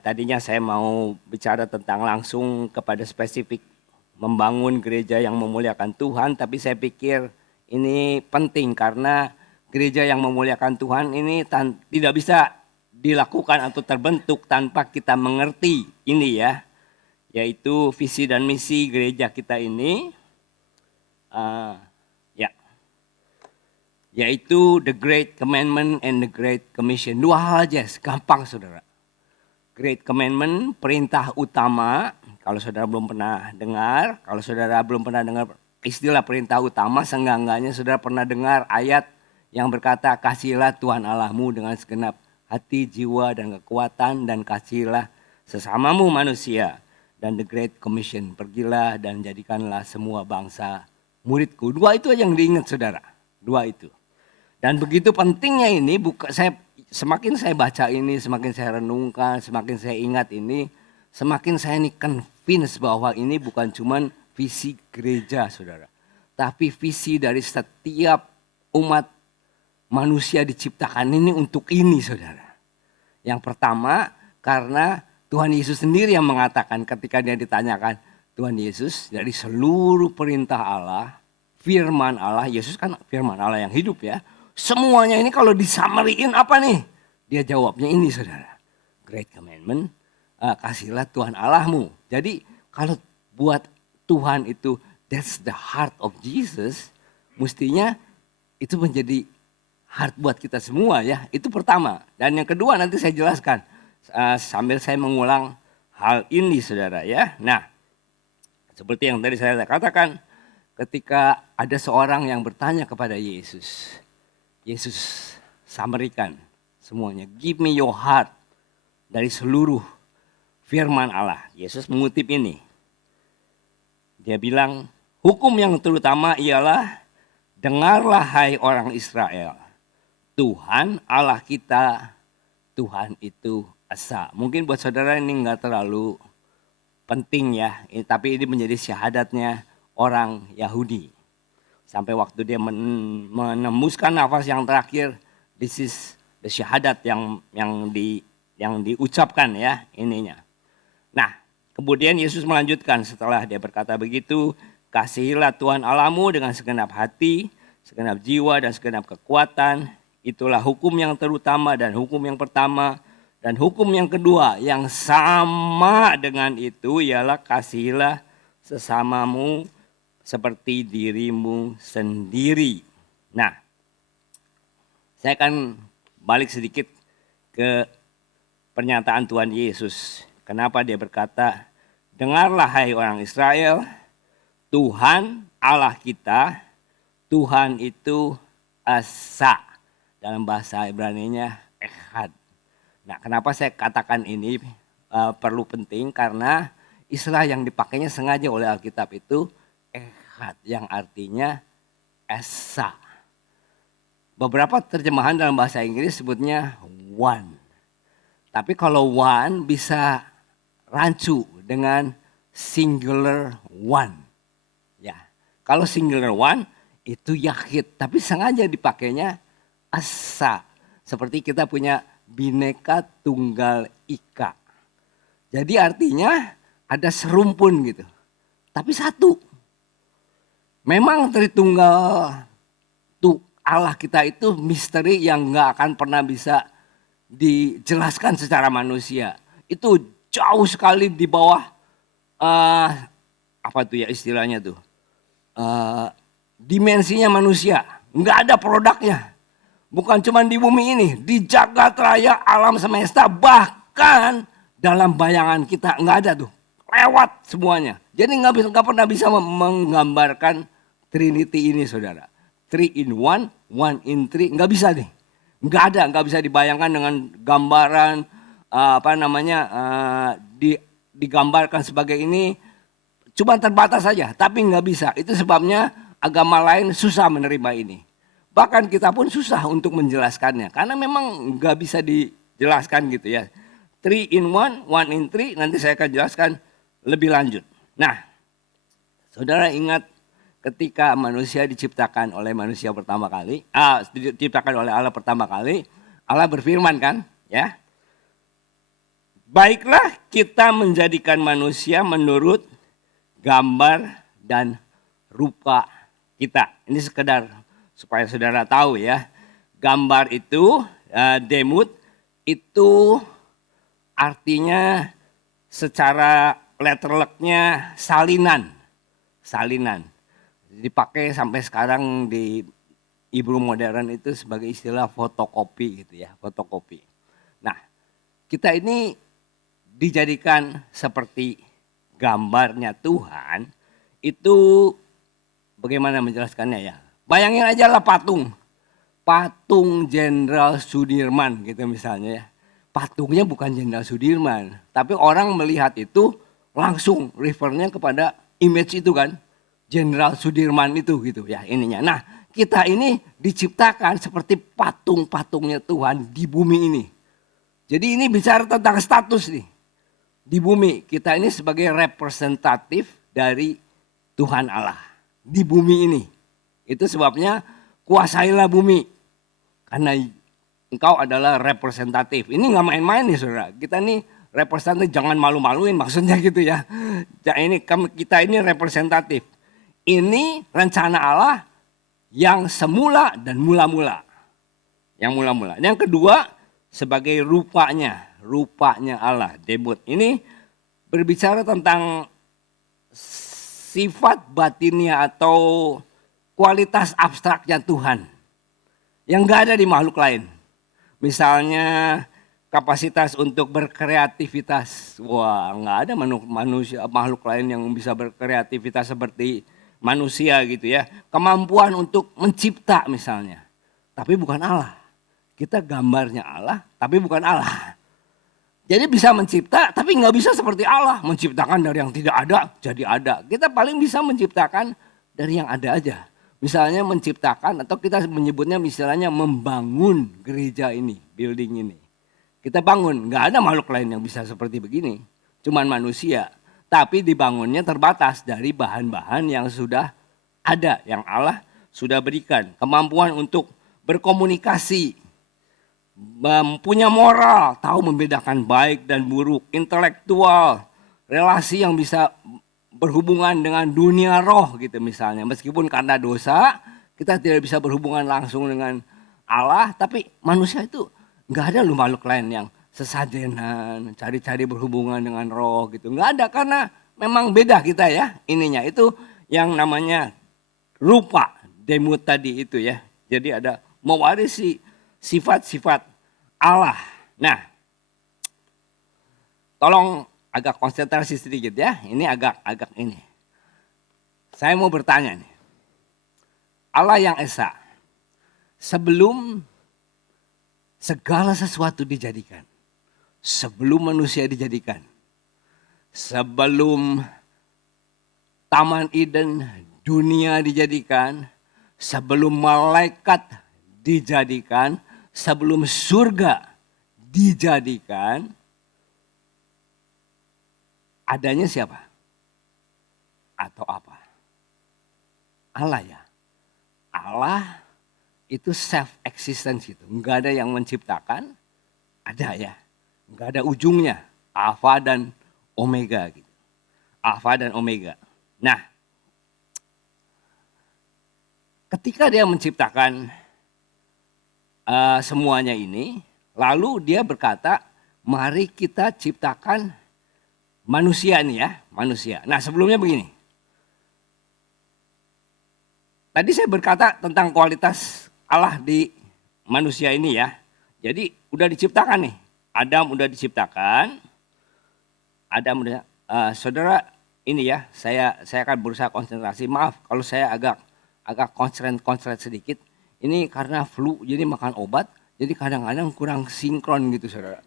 Tadinya saya mau bicara tentang langsung kepada spesifik membangun gereja yang memuliakan Tuhan, tapi saya pikir ini penting karena gereja yang memuliakan Tuhan ini tidak bisa dilakukan atau terbentuk tanpa kita mengerti ini ya, yaitu visi dan misi gereja kita ini, yaitu the Great Commandment and the Great Commission. Dua hal aja, gampang saudara. Great Commandment, perintah utama. Kalau saudara belum pernah dengar, istilah perintah utama, seenggak-enggaknya saudara pernah dengar ayat yang berkata, kasihilah Tuhan Allahmu dengan segenap hati, jiwa, dan kekuatan, dan kasihilah sesamamu manusia. Dan the Great Commission, pergilah dan jadikanlah semua bangsa muridku. Dua itu aja yang diingat saudara, dua itu. Dan begitu pentingnya ini, semakin saya baca ini, semakin saya renungkan, semakin saya ingat ini, semakin saya ini convince bahwa ini bukan cuma visi gereja saudara, tapi visi dari setiap umat manusia diciptakan ini untuk ini saudara. Yang pertama, karena Tuhan Yesus sendiri yang mengatakan ketika dia ditanyakan, Tuhan Yesus dari seluruh perintah Allah, firman Allah, Yesus kan firman Allah yang hidup ya, semuanya ini kalau disamariin apa nih? Dia jawabnya ini saudara. Great Commandment, kasihilah Tuhan Allahmu. Jadi kalau buat Tuhan itu, that's the heart of Jesus, mestinya itu menjadi heart buat kita semua ya. Itu pertama. Dan yang kedua nanti saya jelaskan sambil saya mengulang hal ini saudara ya. Nah, seperti yang tadi saya katakan, ketika ada seorang yang bertanya kepada Yesus, Yesus samarikan semuanya. Give me your heart. Dari seluruh firman Allah. Yesus mengutip ini. Dia bilang, hukum yang terutama ialah, dengarlah hai orang Israel. Tuhan Allah kita, Tuhan itu esa. Mungkin buat saudara ini enggak terlalu penting ya. Tapi ini menjadi syahadatnya orang Yahudi. Sampai waktu dia menembuskan nafas yang terakhir, this is the syahadat yang diucapkan ya ininya. Nah, kemudian Yesus melanjutkan setelah dia berkata begitu, kasihilah Tuhan Allahmu dengan segenap hati, segenap jiwa dan segenap kekuatan. Itulah hukum yang terutama dan hukum yang pertama. Dan hukum yang kedua yang sama dengan itu ialah kasihilah sesamamu seperti dirimu sendiri. Nah, saya akan balik sedikit ke pernyataan Tuhan Yesus. Kenapa dia berkata, dengarlah hai orang Israel, Tuhan Allah kita, Tuhan itu esa. Dalam bahasa Ibrani-nya echad. Nah, kenapa saya katakan ini perlu penting? Karena istilah yang dipakainya sengaja oleh Alkitab itu echad, yang artinya esa. Beberapa terjemahan dalam bahasa Inggris sebutnya one. Tapi kalau one bisa rancu dengan singular one. Ya, kalau singular one itu yahid, tapi sengaja dipakainya asa. Seperti kita punya Bhinneka Tunggal Ika. Jadi artinya ada serumpun gitu, tapi satu. Memang Tritunggal Allah kita itu misteri yang gak akan pernah bisa dijelaskan secara manusia. Itu jauh sekali di bawah apa tuh ya istilahnya tuh, dimensinya manusia. Gak ada produknya. Bukan cuma di bumi ini, di jagat raya alam semesta, bahkan dalam bayangan kita gak ada tuh. Lewat semuanya. Jadi gak pernah bisa menggambarkan Trinity ini saudara. 3 in 1, 1 in 3, nggak bisa nih. Nggak bisa dibayangkan dengan gambaran digambarkan sebagai ini, cuma terbatas saja, tapi nggak bisa. Itu sebabnya agama lain susah menerima ini. Bahkan kita pun susah untuk menjelaskannya, karena memang nggak bisa dijelaskan gitu ya. 3 in 1, 1 in 3, nanti saya akan jelaskan lebih lanjut. Nah, saudara ingat, ketika manusia diciptakan oleh manusia pertama kali, diciptakan oleh Allah pertama kali, Allah berfirman kan, ya. Baiklah kita menjadikan manusia menurut gambar dan rupa kita. Ini sekedar supaya saudara tahu ya. Gambar itu, demut, itu artinya secara letterleknya salinan. Salinan. Dipakai sampai sekarang di Hebrew modern itu sebagai istilah fotokopi gitu ya, fotokopi. Nah, kita ini dijadikan seperti gambarnya Tuhan, itu bagaimana menjelaskannya ya? Bayangin aja lah patung. Patung Jenderal Sudirman gitu misalnya ya. Patungnya bukan Jenderal Sudirman, tapi orang melihat itu langsung refernya kepada image itu kan. Jenderal Sudirman itu gitu ya ininya. Nah, kita ini diciptakan seperti patung-patungnya Tuhan di bumi ini. Jadi ini bicara tentang status nih. Di bumi kita ini sebagai representatif dari Tuhan Allah di bumi ini. Itu sebabnya kuasailah bumi. Karena engkau adalah representatif. Ini nggak main-main nih saudara. Kita nih representatif, jangan malu-maluin maksudnya gitu ya. Kita ini representatif. Ini rencana Allah yang semula dan mula-mula. Yang mula-mula. Yang kedua sebagai rupanya Allah, debut. Ini berbicara tentang sifat batinnya atau kualitas abstraknya Tuhan yang gak ada di makhluk lain. Misalnya kapasitas untuk berkreativitas. Wah, gak ada makhluk lain yang bisa berkreativitas seperti manusia gitu ya. Kemampuan untuk mencipta misalnya. Tapi bukan Allah. Kita gambarnya Allah, tapi bukan Allah. Jadi bisa mencipta, tapi nggak bisa seperti Allah. Menciptakan dari yang tidak ada, jadi ada. Kita paling bisa menciptakan dari yang ada aja. Misalnya menciptakan, atau kita menyebutnya misalnya membangun gereja ini, building ini. Kita bangun, nggak ada makhluk lain yang bisa seperti begini. Cuman manusia. Tapi dibangunnya terbatas dari bahan-bahan yang sudah ada, yang Allah sudah berikan. Kemampuan untuk berkomunikasi, punya moral, tahu membedakan baik dan buruk, intelektual, relasi yang bisa berhubungan dengan dunia roh gitu misalnya. Meskipun karena dosa kita tidak bisa berhubungan langsung dengan Allah, tapi manusia itu nggak ada loh makhluk lain yang sesajenan, cari-cari berhubungan dengan roh gitu. Nggak ada karena memang beda kita ya ininya. Itu yang namanya rupa demut tadi itu ya. Jadi ada mewarisi sifat-sifat Allah. Nah, tolong agak konsentrasi sedikit ya. Ini agak ini. Saya mau bertanya nih. Allah yang Esa, sebelum segala sesuatu dijadikan, sebelum manusia dijadikan, sebelum Taman Eden, dunia dijadikan, sebelum malaikat dijadikan, sebelum surga dijadikan, adanya siapa? Atau apa? Allah ya. Allah itu self-existence gitu. Enggak ada yang menciptakan, ada ya. Enggak ada ujungnya. Alfa dan Omega gitu. Alfa dan Omega. Nah, ketika dia menciptakan semuanya ini, lalu dia berkata, mari kita ciptakan manusia nih ya, manusia. Nah sebelumnya begini, tadi saya berkata tentang kualitas Allah di manusia ini ya. Jadi udah diciptakan nih, Adam udah diciptakan, saudara ini ya, saya akan berusaha konsentrasi. Maaf kalau saya agak konslet sedikit. Ini karena flu, jadi makan obat, jadi kadang-kadang kurang sinkron gitu saudara.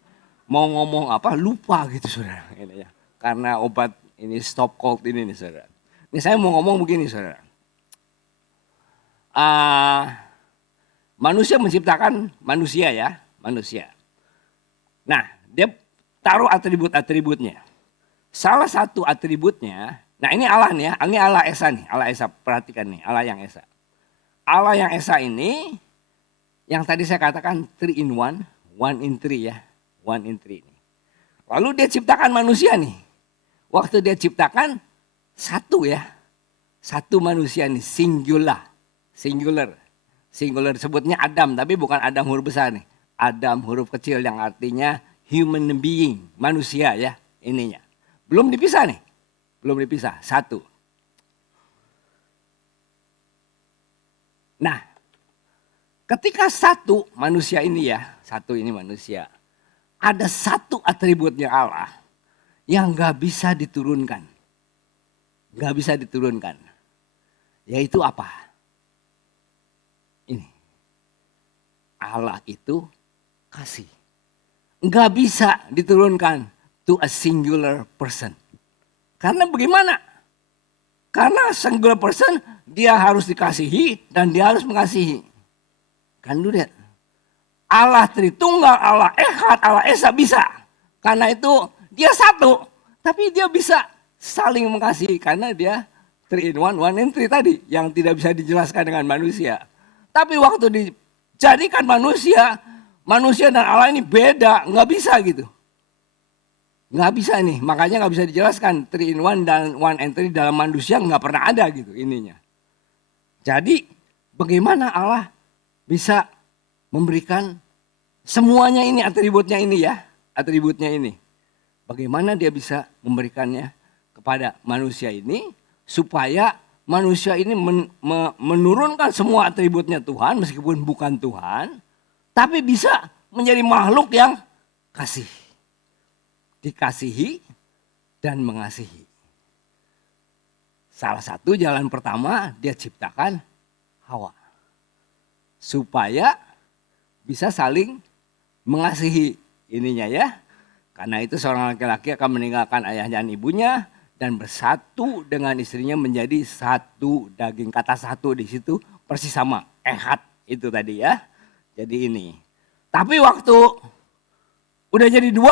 Mau ngomong apa lupa gitu saudara. Ini ya. Karena obat ini stop cold ini nih saudara. Ini saya mau ngomong begini saudara. Manusia menciptakan manusia ya, manusia. Nah dia taruh atribut-atributnya. Salah satu atributnya, nah ini Allah nih ya, ini Allah Esa nih, Allah Esa, perhatikan nih, Allah yang Esa. Allah yang Esa ini, yang tadi saya katakan 3 in 1, 1 in 3 ya, 1 in 3 ini. Lalu dia ciptakan manusia nih. Waktu dia ciptakan satu ya. Satu manusia nih, singular. Singular sebutnya Adam, tapi bukan Adam huruf besar nih. Adam huruf kecil yang artinya human being, manusia ya ininya. Belum dipisah nih. Belum dipisah, satu. Nah, ketika satu manusia ini ya, satu ini manusia. Ada satu atributnya Allah yang gak bisa diturunkan. Gak bisa diturunkan. Yaitu apa? Ini. Allah itu kasih. Gak bisa diturunkan to a singular person. Karena bagaimana? Karena singular person dia harus dikasihi dan dia harus mengasihi. Kan lu lihat. Allah Tritunggal, Allah Echad, Allah Esa bisa. Karena itu dia satu. Tapi dia bisa saling mengasihi. Karena dia 3 in 1, 1 in 3 tadi. Yang tidak bisa dijelaskan dengan manusia. Tapi waktu dijadikan manusia, manusia dan Allah ini beda. Nggak bisa gitu. Nggak bisa nih. Makanya nggak bisa dijelaskan 3 in 1 dan 1 in 3 dalam manusia nggak pernah ada gitu ininya. Jadi bagaimana Allah bisa memberikan semuanya ini atributnya ini ya. Atributnya ini. Bagaimana dia bisa memberikannya kepada manusia ini. Supaya manusia ini menurunkan semua atributnya Tuhan. Meskipun bukan Tuhan. Tapi bisa menjadi makhluk yang kasih. Dikasihi dan mengasihi. Salah satu jalan pertama dia ciptakan Hawa. Supaya bisa saling mengasihi ininya ya. Karena itu seorang laki-laki akan meninggalkan ayahnya dan ibunya dan bersatu dengan istrinya menjadi satu daging. Kata satu di situ persis sama ehad itu tadi ya. Jadi ini. Tapi waktu udah jadi 2,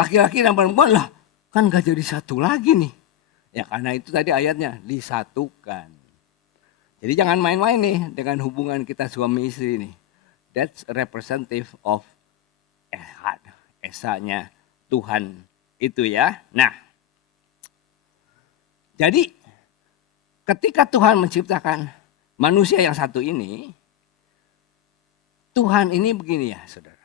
laki-laki dan perempuan lah kan gak jadi satu lagi nih. Ya karena itu tadi ayatnya disatukan. Jadi jangan main-main nih dengan hubungan kita suami istri nih. That's representative of Ehad, Esanya Tuhan itu ya. Nah, jadi ketika Tuhan menciptakan manusia yang satu ini, Tuhan ini begini ya saudara.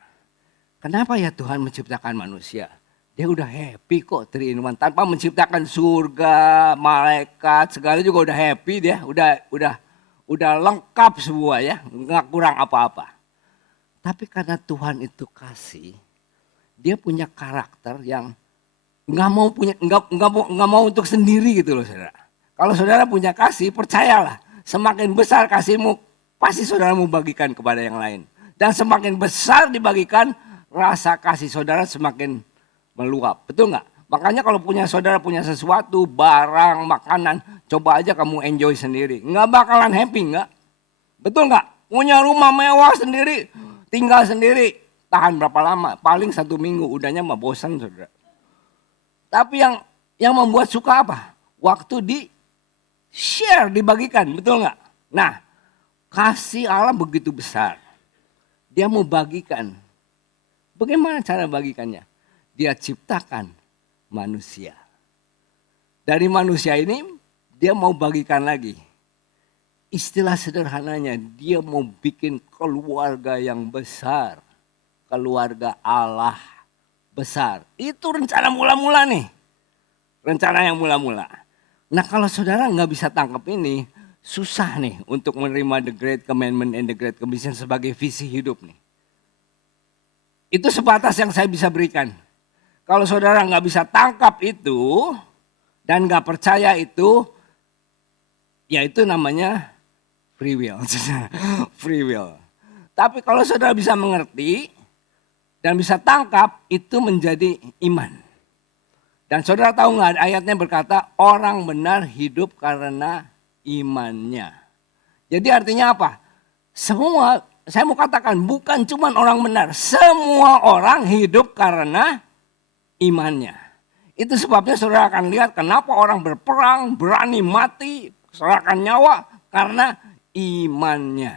Kenapa ya Tuhan menciptakan manusia? Dia udah happy kok 3 in 1. Tanpa menciptakan surga, malaikat, segala juga udah happy dia. Udah lengkap semua ya. Nggak kurang apa-apa. Tapi karena Tuhan itu kasih, dia punya karakter yang nggak mau untuk sendiri gitu loh saudara. Kalau saudara punya kasih, percayalah. Semakin besar kasihmu, pasti saudara mau bagikan kepada yang lain. Dan semakin besar dibagikan, rasa kasih saudara semakin meluap. Betul nggak? Makanya kalau saudara punya sesuatu, barang, makanan, coba aja kamu enjoy sendiri. Nggak bakalan happy nggak? Betul nggak? Punya rumah mewah sendiri, tinggal sendiri, tahan berapa lama? Paling 1 minggu, udahnya mah bosan saudara. Tapi yang membuat suka apa? Waktu di share, dibagikan, betul nggak? Nah, kasih Allah begitu besar. Dia mau bagikan. Bagaimana cara bagikannya? Dia ciptakan manusia. Dari manusia ini dia mau bagikan lagi. Istilah sederhananya dia mau bikin keluarga yang besar. Keluarga Allah besar. Itu rencana mula-mula nih. Rencana yang mula-mula. Nah kalau saudara nggak bisa tangkap ini, susah nih untuk menerima the Great Commandment and the Great Commission sebagai visi hidup nih. Itu sebatas yang saya bisa berikan. Kalau saudara nggak bisa tangkap itu dan nggak percaya itu, ya itu namanya free will. Free will. Tapi kalau saudara bisa mengerti dan bisa tangkap, itu menjadi iman. Dan saudara tahu nggak ayatnya berkata orang benar hidup karena imannya. Jadi artinya apa? Semua, saya mau katakan bukan cuma orang benar. Semua orang hidup karena imannya. Itu sebabnya saudara akan lihat kenapa orang berperang, berani mati, serahkan nyawa karena imannya.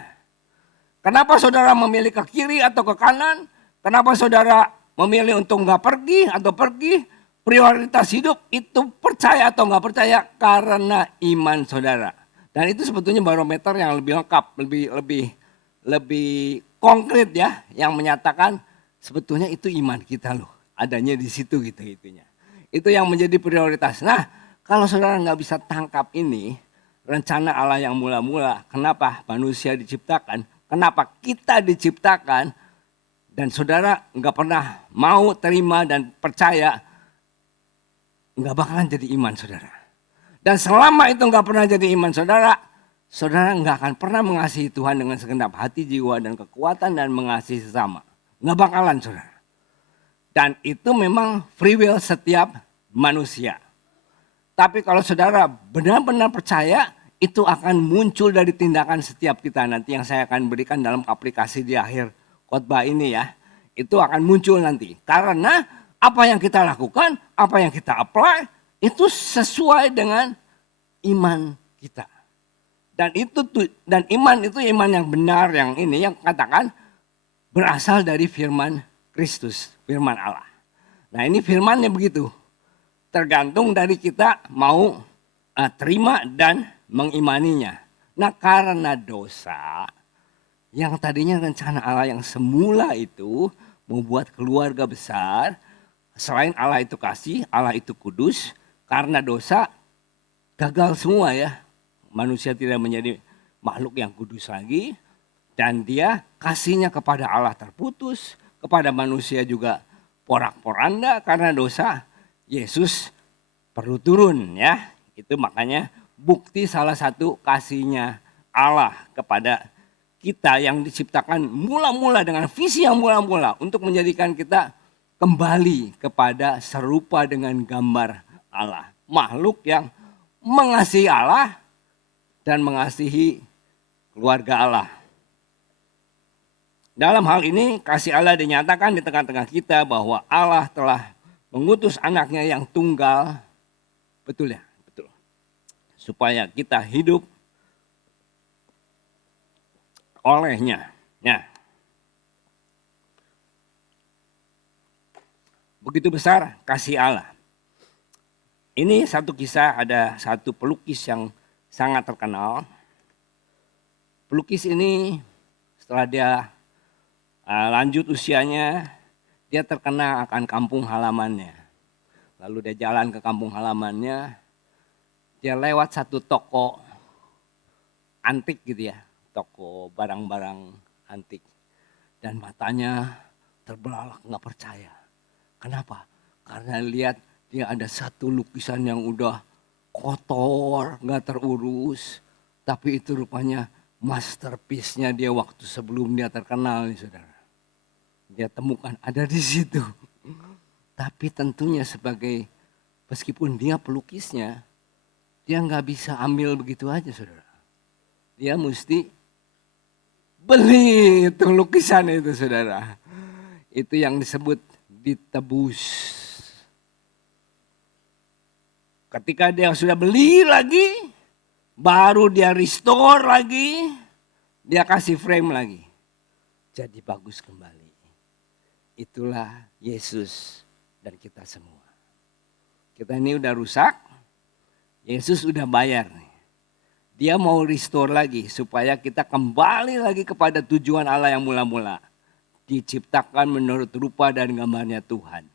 Kenapa saudara memilih ke kiri atau ke kanan? Kenapa saudara memilih untuk nggak pergi atau pergi, prioritas hidup itu percaya atau nggak percaya karena iman saudara. Dan itu sebetulnya barometer yang lebih lengkap, lebih konkret ya, yang menyatakan sebetulnya itu iman kita loh, adanya di situ gitu itunya. Itu yang menjadi prioritas. Nah, kalau saudara nggak bisa tangkap ini, rencana Allah yang mula-mula, kenapa manusia diciptakan, kenapa kita diciptakan, dan saudara nggak pernah mau terima dan percaya, nggak bakalan jadi iman saudara. Dan selama itu nggak pernah jadi iman saudara, saudara nggak akan pernah mengasihi Tuhan dengan segenap hati, jiwa, dan kekuatan dan mengasihi sesama. Nggak bakalan saudara. Dan itu memang free will setiap manusia. Tapi kalau saudara benar-benar percaya, itu akan muncul dari tindakan setiap kita nanti yang saya akan berikan dalam aplikasi di akhir khotbah ini ya. Itu akan muncul nanti. Karena apa yang kita lakukan, apa yang kita apply, itu sesuai dengan iman kita. Dan iman itu iman yang benar, yang ini yang katakan berasal dari firman Kristus, firman Allah. Nah ini firmannya begitu. Tergantung dari kita mau terima dan mengimaninya. Nah karena dosa, yang tadinya rencana Allah yang semula itu membuat keluarga besar, selain Allah itu kasih, Allah itu kudus, karena dosa gagal semua ya. Manusia tidak menjadi makhluk yang kudus lagi, dan dia kasihnya kepada Allah terputus, kepada manusia juga porak-poranda karena dosa. Yesus perlu turun ya. Itu makanya bukti salah satu kasihnya Allah kepada kita yang diciptakan mula-mula dengan visi yang mula-mula untuk menjadikan kita kembali kepada serupa dengan gambar Allah. Makhluk yang mengasihi Allah dan mengasihi keluarga Allah. Dalam hal ini kasih Allah dinyatakan di tengah-tengah kita bahwa Allah telah mengutus anaknya yang tunggal. Betul ya? Betul. Supaya kita hidup olehnya. Ya. Begitu besar kasih Allah. Ini satu kisah, ada satu pelukis yang sangat terkenal. Pelukis ini setelah dia lanjut usianya, dia terkena akan kampung halamannya. Lalu dia jalan ke kampung halamannya, dia lewat satu toko antik gitu ya, toko barang-barang antik. Dan matanya terbelalak, nggak percaya. Kenapa? Karena lihat dia ada satu lukisan yang udah kotor, nggak terurus. Tapi itu rupanya masterpiece-nya dia waktu sebelum dia terkenal nih saudara. Dia temukan ada di situ. Tapi tentunya sebagai, meskipun dia pelukisnya, dia nggak bisa ambil begitu aja saudara. Dia mesti beli itu lukisan itu saudara. Itu yang disebut ditebus. Ketika dia sudah beli lagi, baru dia restore lagi, dia kasih frame lagi. Jadi bagus kembali. Itulah Yesus dan kita semua. Kita ini udah rusak, Yesus udah bayar nih. Dia mau restore lagi supaya kita kembali lagi kepada tujuan Allah yang mula-mula. Diciptakan menurut rupa dan gambarnya Tuhan.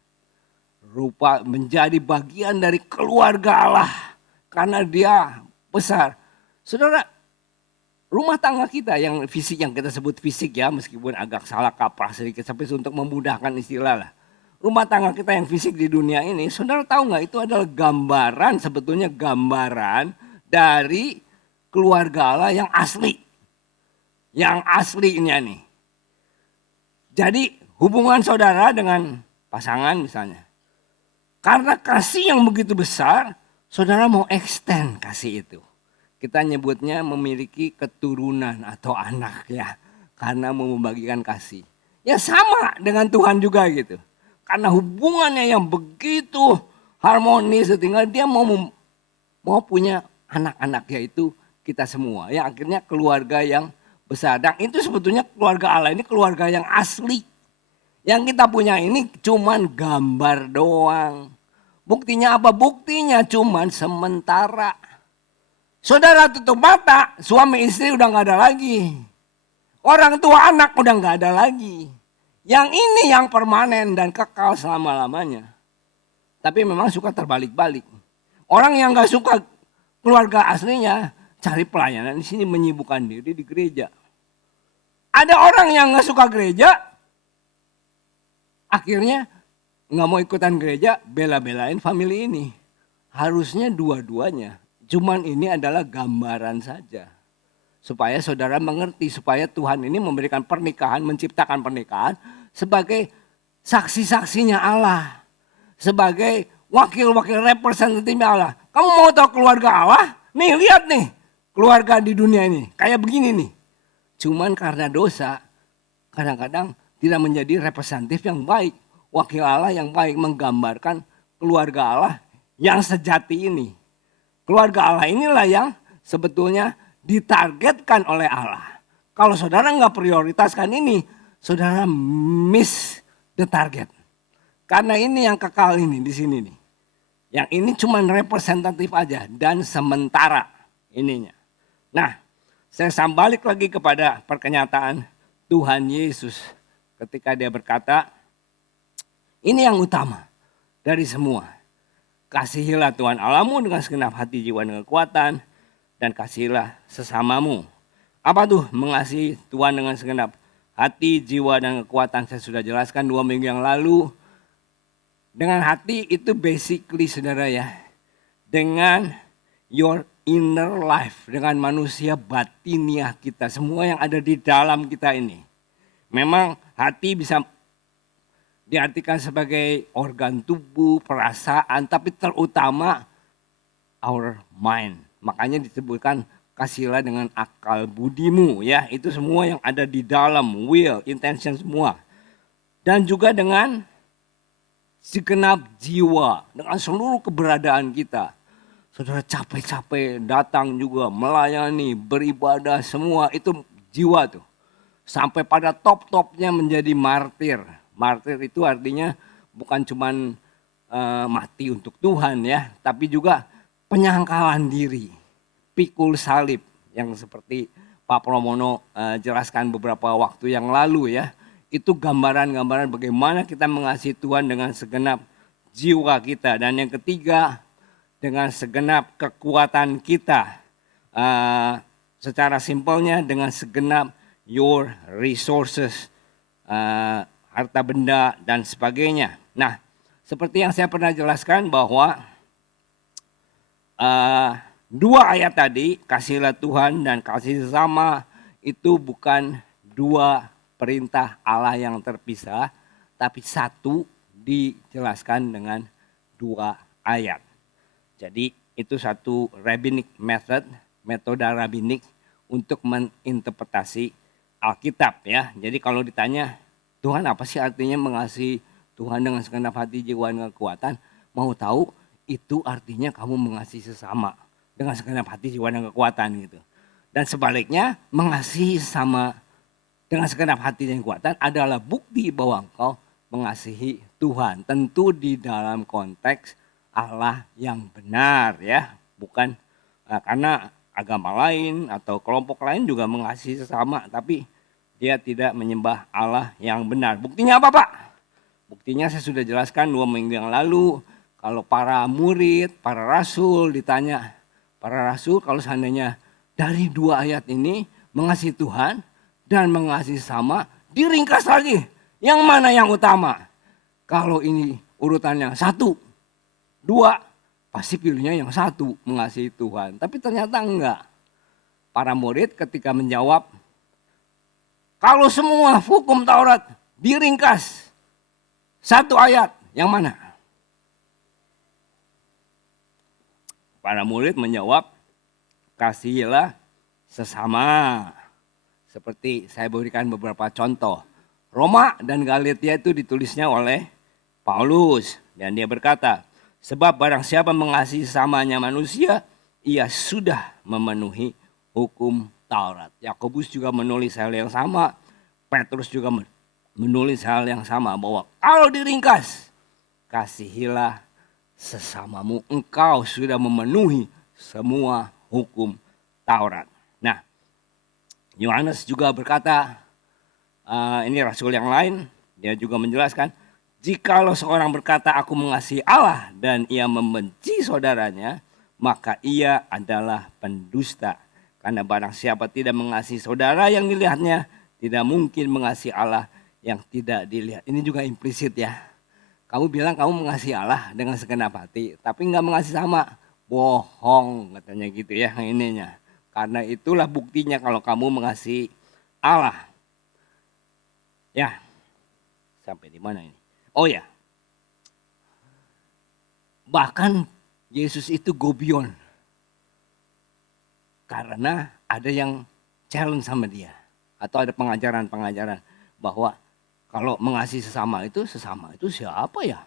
Rupa menjadi bagian dari keluarga Allah. Karena dia besar. Saudara, rumah tangga kita yang fisik, yang kita sebut fisik ya, meskipun agak salah kaprah sedikit sampai untuk memudahkan istilah lah. Rumah tangga kita yang fisik di dunia ini, saudara tahu nggak itu adalah gambaran, sebetulnya gambaran dari keluarga Allah yang asli. Yang aslinya nih. Jadi hubungan saudara dengan pasangan misalnya. Karena kasih yang begitu besar, saudara mau extend kasih itu. Kita nyebutnya memiliki keturunan atau anak ya. Karena mau membagikan kasih. Ya sama dengan Tuhan juga gitu. Karena hubungannya yang begitu harmonis sehingga dia mau punya anak-anak, yaitu kita semua. Yang akhirnya keluarga yang besar. Dan itu sebetulnya keluarga Allah ini keluarga yang asli. Yang kita punya ini cuman gambar doang. Buktinya apa? Buktinya cuman sementara. Saudara tutup mata, suami istri udah gak ada lagi. Orang tua anak udah gak ada lagi. Yang ini yang permanen dan kekal selama-lamanya. Tapi memang suka terbalik-balik. Orang yang gak suka keluarga aslinya, cari pelayanan di sini, menyibukkan diri di gereja. Ada orang yang gak suka gereja, akhirnya gak mau ikutan gereja, bela-belain family ini. Harusnya dua-duanya. Cuman ini adalah gambaran saja. Supaya saudara mengerti, supaya Tuhan ini memberikan pernikahan, menciptakan pernikahan sebagai saksi-saksinya Allah. Sebagai wakil-wakil representatifnya Allah. Kamu mau tahu keluarga Allah? Nih lihat nih, keluarga di dunia ini kayak begini nih. Cuman karena dosa, kadang-kadang tidak menjadi representatif yang baik. Wakil Allah yang baik menggambarkan keluarga Allah yang sejati ini. Keluarga Allah inilah yang sebetulnya ditargetkan oleh Allah. Kalau saudara nggak prioritaskan ini, saudara miss the target. Karena ini yang kekal ini di sini nih. Yang ini cuma representatif aja dan sementara ininya. Nah, saya balik lagi kepada perkenyataan Tuhan Yesus ketika dia berkata, ini yang utama dari semua. Kasihilah Tuhan Allahmu dengan segenap hati, jiwa, dan kekuatan, dan kasihilah sesamamu. Apa tuh mengasihi Tuhan dengan segenap hati, jiwa, dan kekuatan? Saya sudah jelaskan 2 minggu yang lalu. Dengan hati itu basically saudara ya, dengan your inner life, dengan manusia batiniah kita, semua yang ada di dalam kita ini. Memang hati bisa diartikan sebagai organ tubuh, perasaan, tapi terutama our mind. Makanya disebutkan kasihlah dengan akal budimu ya, itu semua yang ada di dalam, will, intention semua. Dan juga dengan segenap jiwa, dengan seluruh keberadaan kita. Saudara capek-capek datang juga melayani, beribadah, semua itu jiwa tuh. Sampai pada top-topnya menjadi martir. Martir itu artinya bukan cuman mati untuk Tuhan ya, tapi juga penyangkalan diri. Pikul salib yang seperti Pak Pramono jelaskan beberapa waktu yang lalu ya. Itu gambaran-gambaran bagaimana kita mengasihi Tuhan dengan segenap jiwa kita. Dan yang ketiga, dengan segenap kekuatan kita. Secara simpelnya dengan segenap your resources, harta benda dan sebagainya. Nah, seperti yang saya pernah jelaskan bahwa 2 ayat tadi, kasihlah Tuhan dan kasih sesama, itu bukan 2 perintah Allah yang terpisah, tapi satu dijelaskan dengan 2 ayat. Jadi itu satu rabbinic method, metode rabbinik untuk menginterpretasi Alkitab ya. Jadi kalau ditanya, Tuhan apa sih artinya mengasihi Tuhan dengan segenap hati, jiwa, dan kekuatan? Mau tahu? Itu artinya kamu mengasihi sesama dengan segenap hati, jiwa, dan kekuatan gitu. Dan sebaliknya, mengasihi sesama dengan segenap hati dan kekuatan adalah bukti bahwa engkau mengasihi Tuhan. Tentu di dalam konteks Allah yang benar ya. Bukan karena agama lain atau kelompok lain juga mengasihi sesama. Tapi dia tidak menyembah Allah yang benar. Buktinya apa Pak? Buktinya saya sudah jelaskan 2 minggu yang lalu. Kalau para murid, para rasul ditanya. Para rasul kalau seandainya dari 2 ayat ini mengasihi Tuhan dan mengasihi sama, diringkas lagi. Yang mana yang utama? Kalau ini urutannya 1, 2, pasti pilihnya yang 1, mengasihi Tuhan. Tapi ternyata enggak. Para murid ketika menjawab, kalau semua hukum Taurat diringkas 1 ayat, yang mana? Para murid menjawab, kasihilah sesama. Seperti saya berikan beberapa contoh. Roma dan Galatia itu ditulisnya oleh Paulus. Dan dia berkata, sebab barang siapa mengasihi sesamanya manusia, ia sudah memenuhi hukum Taurat. Yakobus juga menulis hal yang sama. Petrus juga menulis hal yang sama bahwa kalau diringkas, kasihilah sesamamu, engkau sudah memenuhi semua hukum Taurat. Nah, Yohanes juga berkata, ini rasul yang lain, dia juga menjelaskan, jikalau seorang berkata aku mengasihi Allah dan ia membenci saudaranya, maka ia adalah pendusta. Karena barang siapa tidak mengasihi saudara yang dilihatnya, tidak mungkin mengasihi Allah yang tidak dilihat. Ini juga implisit ya. Kamu bilang kamu mengasihi Allah dengan segenap hati, tapi nggak mengasihi sama. Bohong katanya gitu ya ininya. Karena itulah buktinya kalau kamu mengasihi Allah. Ya, sampai di mana ini? Oh ya, bahkan Yesus itu go beyond. Karena ada yang challenge sama dia. Atau ada pengajaran-pengajaran bahwa kalau mengasihi sesama itu siapa ya?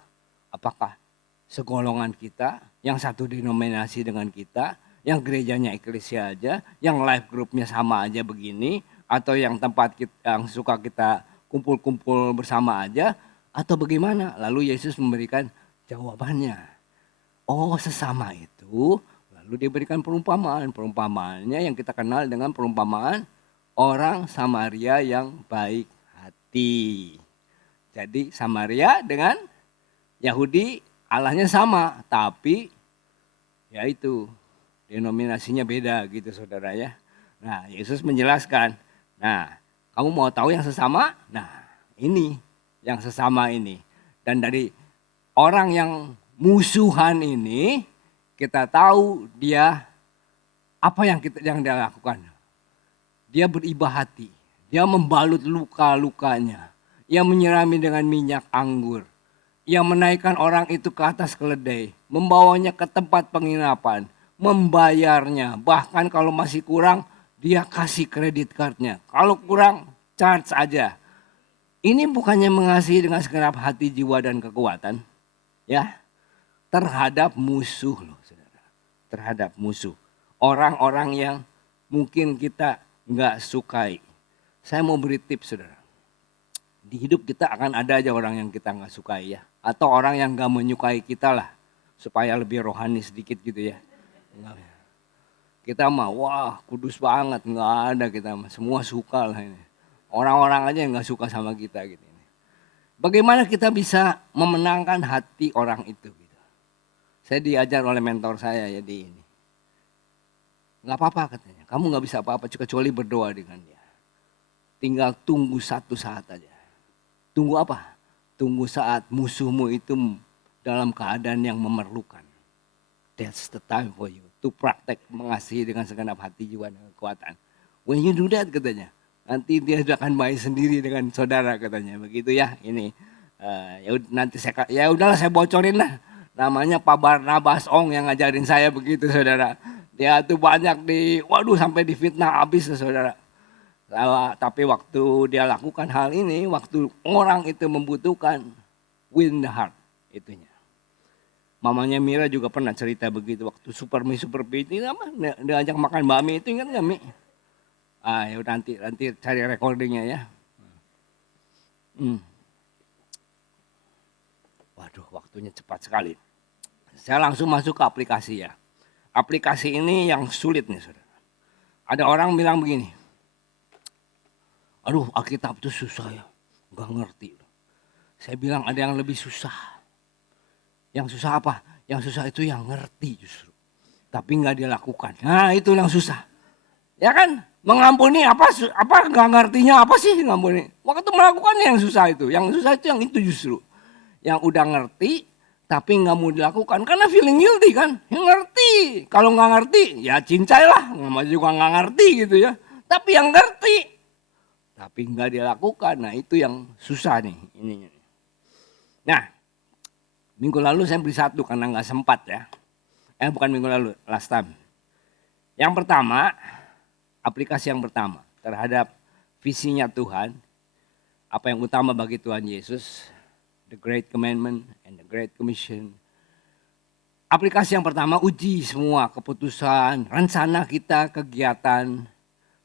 Apakah segolongan kita, yang satu denominasi dengan kita, yang gerejanya eklesia aja, yang life groupnya sama aja begini, atau yang tempat kita, yang suka kita kumpul-kumpul bersama aja, atau bagaimana? Lalu Yesus memberikan jawabannya. Oh, sesama itu, lalu dia berikan perumpamaan. Perumpamaannya yang kita kenal dengan perumpamaan orang Samaria yang baik hati. Jadi Samaria dengan Yahudi Allahnya sama, tapi ya itu denominasinya beda gitu saudara ya. Nah Yesus menjelaskan, nah kamu mau tahu yang sesama? Nah ini yang sesama ini. Dan dari orang yang musuhan ini kita tahu dia apa yang dia lakukan. Dia beribah hati, dia membalut luka-lukanya, ia menyirami dengan minyak anggur, ia menaikkan orang itu ke atas keledai, membawanya ke tempat penginapan, membayarnya, bahkan kalau masih kurang dia kasih kredit cardnya, kalau kurang charge aja. Ini bukannya mengasihi dengan segenap hati, jiwa dan kekuatan, ya, terhadap musuh loh, saudara, terhadap musuh, orang-orang yang mungkin kita nggak sukai. Saya mau beri tips saudara. Di hidup kita akan ada aja orang yang kita nggak sukai ya. Atau orang yang nggak menyukai kita lah. Supaya lebih rohani sedikit gitu ya. Kita mah wah kudus banget. Nggak ada kita mah. Semua suka lah ini. Orang-orang aja yang nggak suka sama kita gitu. Bagaimana kita bisa memenangkan hati orang itu gitu. Saya diajar oleh mentor saya ya di ini. Nggak apa-apa katanya. Kamu nggak bisa apa-apa kecuali berdoa dengan dia. Tinggal tunggu satu saat aja. Tunggu apa? Tunggu saat musuhmu itu dalam keadaan yang memerlukan. That's the time for you. To praktek mengasihi dengan segenap hati, jiwa dan kekuatan. When you do that katanya. Nanti dia akan baik sendiri dengan saudara katanya. Begitu ya ini. Nanti ya udahlah saya bocorin lah. Namanya Pak Barnabas Ong yang ngajarin saya begitu saudara. Dia tuh banyak sampai difitnah habis saudara. Tapi waktu dia lakukan hal ini, waktu orang itu membutuhkan, win the heart itunya. Mamanya Mira juga pernah cerita begitu waktu Super Mi itu apa? Dia ajak makan bakmi itu ingat nggak Mi? Ya nanti cari recordingnya ya. Waduh waktunya cepat sekali. Saya langsung masuk ke aplikasi ya. Aplikasi ini yang sulit nih saudara. Ada orang bilang begini. Aduh Alkitab itu susah ya. Gak ngerti. Saya bilang ada yang lebih susah. Yang susah apa? Yang susah itu yang ngerti justru. Tapi gak dia lakukan. Nah itu yang susah. Ya kan? Mengampuni apa gak ngertinya apa sih ngampuni. Waktu melakukannya yang susah itu. Yang susah itu yang itu justru. Yang udah ngerti tapi gak mau dilakukan. Karena feeling guilty kan. Yang ngerti. Kalau gak ngerti ya cincai lah. Nggak juga gak ngerti gitu ya. Tapi yang ngerti. Tapi gak dilakukan. Nah itu yang susah nih. Ininya. Nah. Minggu lalu saya beri satu karena gak sempat ya. Bukan minggu lalu. Last time. Yang pertama. Aplikasi yang pertama. Terhadap visinya Tuhan. Apa yang utama bagi Tuhan Yesus. The Great Commandment and the Great Commission. Aplikasi yang pertama uji semua keputusan. Rencana kita kegiatan.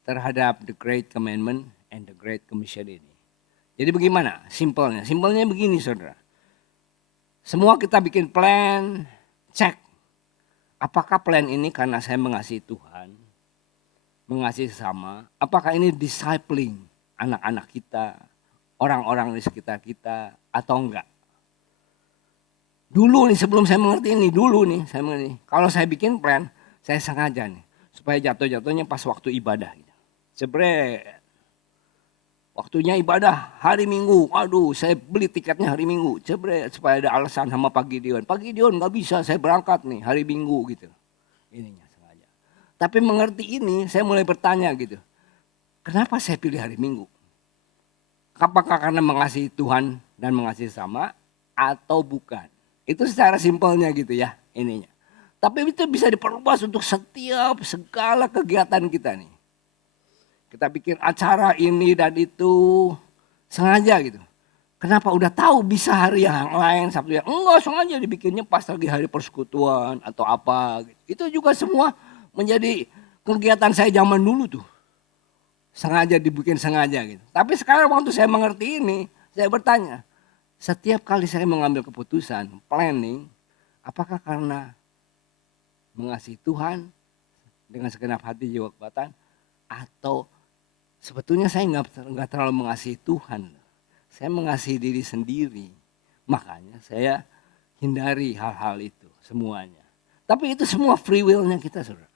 Terhadap the Great Commandment and the Great Commission ini. Jadi bagaimana? Simpelnya. Simpelnya begini saudara. Semua kita bikin plan, cek. Apakah plan ini karena saya mengasihi Tuhan, mengasihi sesama? Apakah ini discipling anak-anak kita, orang-orang di sekitar kita atau enggak? Dulu nih sebelum saya mengerti ini, saya mengerti. Kalau saya bikin plan, saya sengaja nih. Supaya jatuh-jatuhnya pas waktu ibadah. Sebenarnya waktunya ibadah hari Minggu, aduh saya beli tiketnya hari Minggu, supaya ada alasan sama Pak Gideon. Pak Gideon nggak bisa, saya berangkat nih hari Minggu gitu. Ininya sengaja. Tapi mengerti ini, saya mulai bertanya gitu, kenapa saya pilih hari Minggu? Apakah karena mengasihi Tuhan dan mengasihi sama atau bukan? Itu secara simpelnya gitu ya ininya. Tapi itu bisa diperluas untuk setiap segala kegiatan kita nih. Kita bikin acara ini dan itu sengaja gitu. Kenapa udah tahu bisa hari yang lain Sabtu yang enggak sengaja dibikinnya pas lagi hari persekutuan atau apa. Itu juga semua menjadi kegiatan saya zaman dulu tuh. Sengaja dibikin sengaja gitu. Tapi sekarang waktu saya mengerti ini, saya bertanya. Setiap kali saya mengambil keputusan, planning, apakah karena mengasihi Tuhan dengan segenap hati jiwa kekuatan atau sebetulnya saya nggak terlalu mengasihi Tuhan. Saya mengasihi diri sendiri. Makanya saya hindari hal-hal itu semuanya. Tapi itu semua free will-nya kita saudara.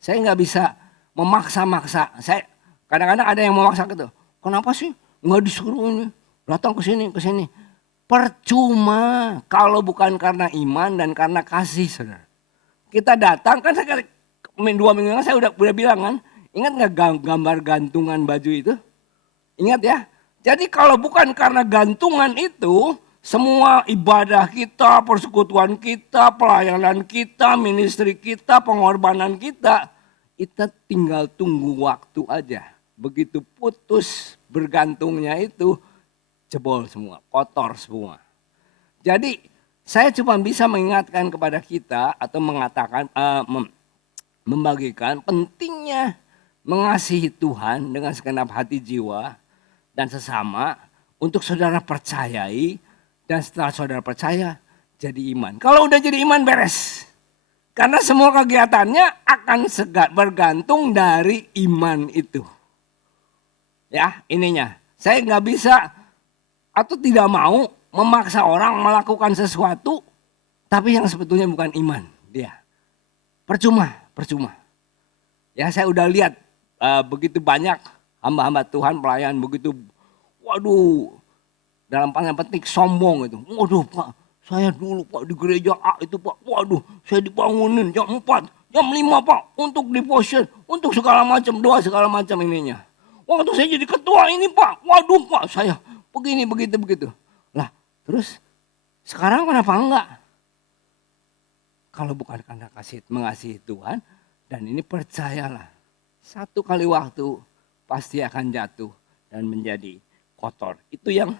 Saya nggak bisa memaksa-maksa. Saya kadang-kadang ada yang memaksa gitu. Kenapa sih nggak disuruh ini? Datang ke sini, ke sini. Percuma kalau bukan karena iman dan karena kasih saudara. Kita datang kan saya 2 minggu yang saya udah bilang kan. Ingat nggak gambar gantungan baju itu? Ingat ya. Jadi kalau bukan karena gantungan itu, semua ibadah kita, persekutuan kita, pelayanan kita, ministry kita, pengorbanan kita tinggal tunggu waktu aja. Begitu putus bergantungnya itu, jebol semua, kotor semua. Jadi saya cuma bisa mengingatkan kepada kita atau mengatakan, membagikan pentingnya mengasihi Tuhan dengan segenap hati jiwa dan sesama untuk saudara percayai dan setelah saudara percaya jadi iman. Kalau udah jadi iman beres. Karena semua kegiatannya akan bergantung dari iman itu. Ya ininya. Saya nggak bisa atau tidak mau memaksa orang melakukan sesuatu tapi yang sebetulnya bukan iman dia. Percuma. Ya saya udah lihat begitu banyak hamba-hamba Tuhan pelayan begitu, waduh, dalam tanda petik sombong itu. Waduh Pak, saya dulu Pak di gereja A itu Pak, waduh saya dibangunin jam 4, jam 5 Pak untuk devotion, untuk segala macam doa segala macam ininya. Waktu saya jadi ketua ini Pak, waduh Pak saya begini begitu. Lah terus sekarang kenapa enggak? Kalau bukan karena mengasihi Tuhan dan ini percayalah. Satu kali waktu pasti akan jatuh dan menjadi kotor. Itu yang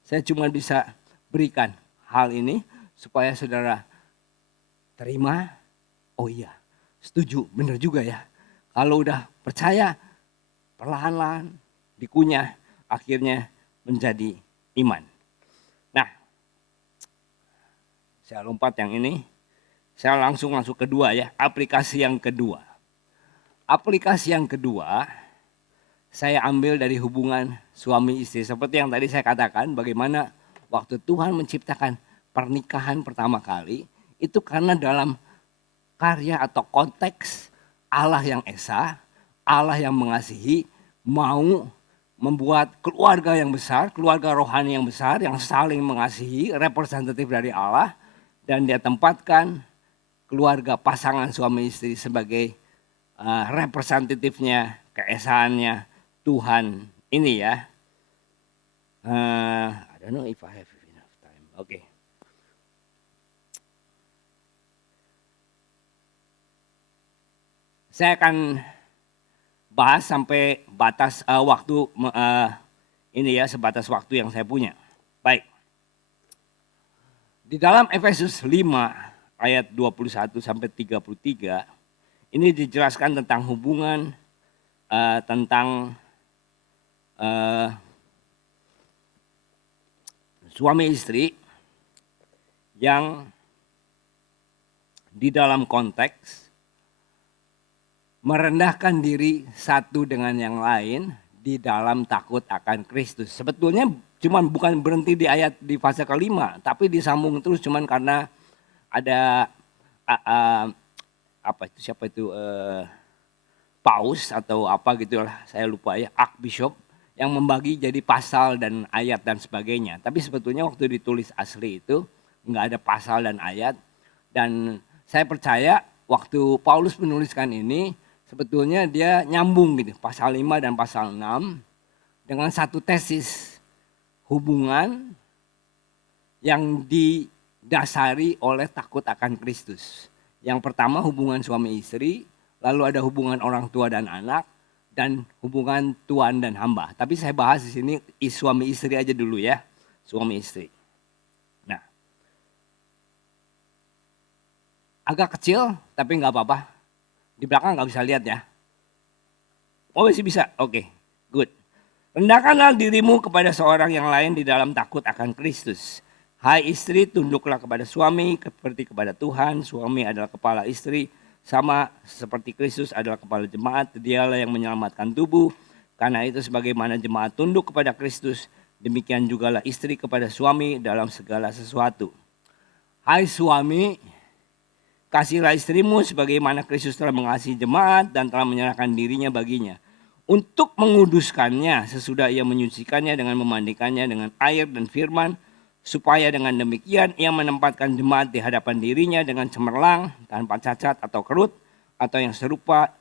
saya cuma bisa berikan hal ini supaya saudara terima. Oh iya, setuju, benar juga ya. Kalau udah percaya, perlahan-lahan dikunyah, akhirnya menjadi iman. Nah, saya lompat yang ini, saya langsung masuk kedua ya, aplikasi yang kedua. Aplikasi yang kedua, saya ambil dari hubungan suami istri. Seperti yang tadi saya katakan, bagaimana waktu Tuhan menciptakan pernikahan pertama kali, itu karena dalam karya atau konteks Allah yang esa, Allah yang mengasihi, mau membuat keluarga yang besar, keluarga rohani yang besar, yang saling mengasihi, representatif dari Allah, dan dia tempatkan keluarga pasangan suami istri sebagai representatifnya, keesaannya Tuhan ini ya. I don't know if I have enough time. Oke. Saya akan bahas sampai batas waktu ini ya, sebatas waktu yang saya punya. Baik. Di dalam Efesus 5 ayat 21 sampai 33 ini dijelaskan tentang hubungan tentang suami istri yang di dalam konteks merendahkan diri satu dengan yang lain di dalam takut akan Kristus. Sebetulnya bukan berhenti di ayat di fase kelima, tapi disambung terus cuman karena ada paus atau apa gitulah, saya lupa ya, archbishop yang membagi jadi pasal dan ayat dan sebagainya. Tapi sebetulnya waktu ditulis asli itu nggak ada pasal dan ayat. Dan saya percaya waktu Paulus menuliskan ini sebetulnya dia nyambung gitu, pasal 5 dan pasal 6 dengan satu tesis hubungan yang didasari oleh takut akan Kristus. Yang pertama hubungan suami istri, lalu ada hubungan orang tua dan anak, dan hubungan tuan dan hamba. Tapi saya bahas di sini suami istri aja dulu ya, suami istri. Nah, agak kecil tapi nggak apa-apa. Di belakang nggak bisa lihat ya. Oh masih bisa, oke, good. Rendahkanlah dirimu kepada seorang yang lain di dalam takut akan Kristus. Hai istri, tunduklah kepada suami seperti kepada Tuhan. Suami adalah kepala istri, sama seperti Kristus adalah kepala jemaat. Dialah yang menyelamatkan tubuh. Karena itu sebagaimana jemaat tunduk kepada Kristus, demikian jugalah istri kepada suami dalam segala sesuatu. Hai suami, kasihlah istrimu sebagaimana Kristus telah mengasihi jemaat dan telah menyerahkan dirinya baginya. Untuk menguduskannya sesudah ia menyucikannya dengan memandikannya dengan air dan firman. Supaya dengan demikian ia menempatkan jemaat di hadapan dirinya dengan cemerlang, tanpa cacat atau kerut, atau yang serupa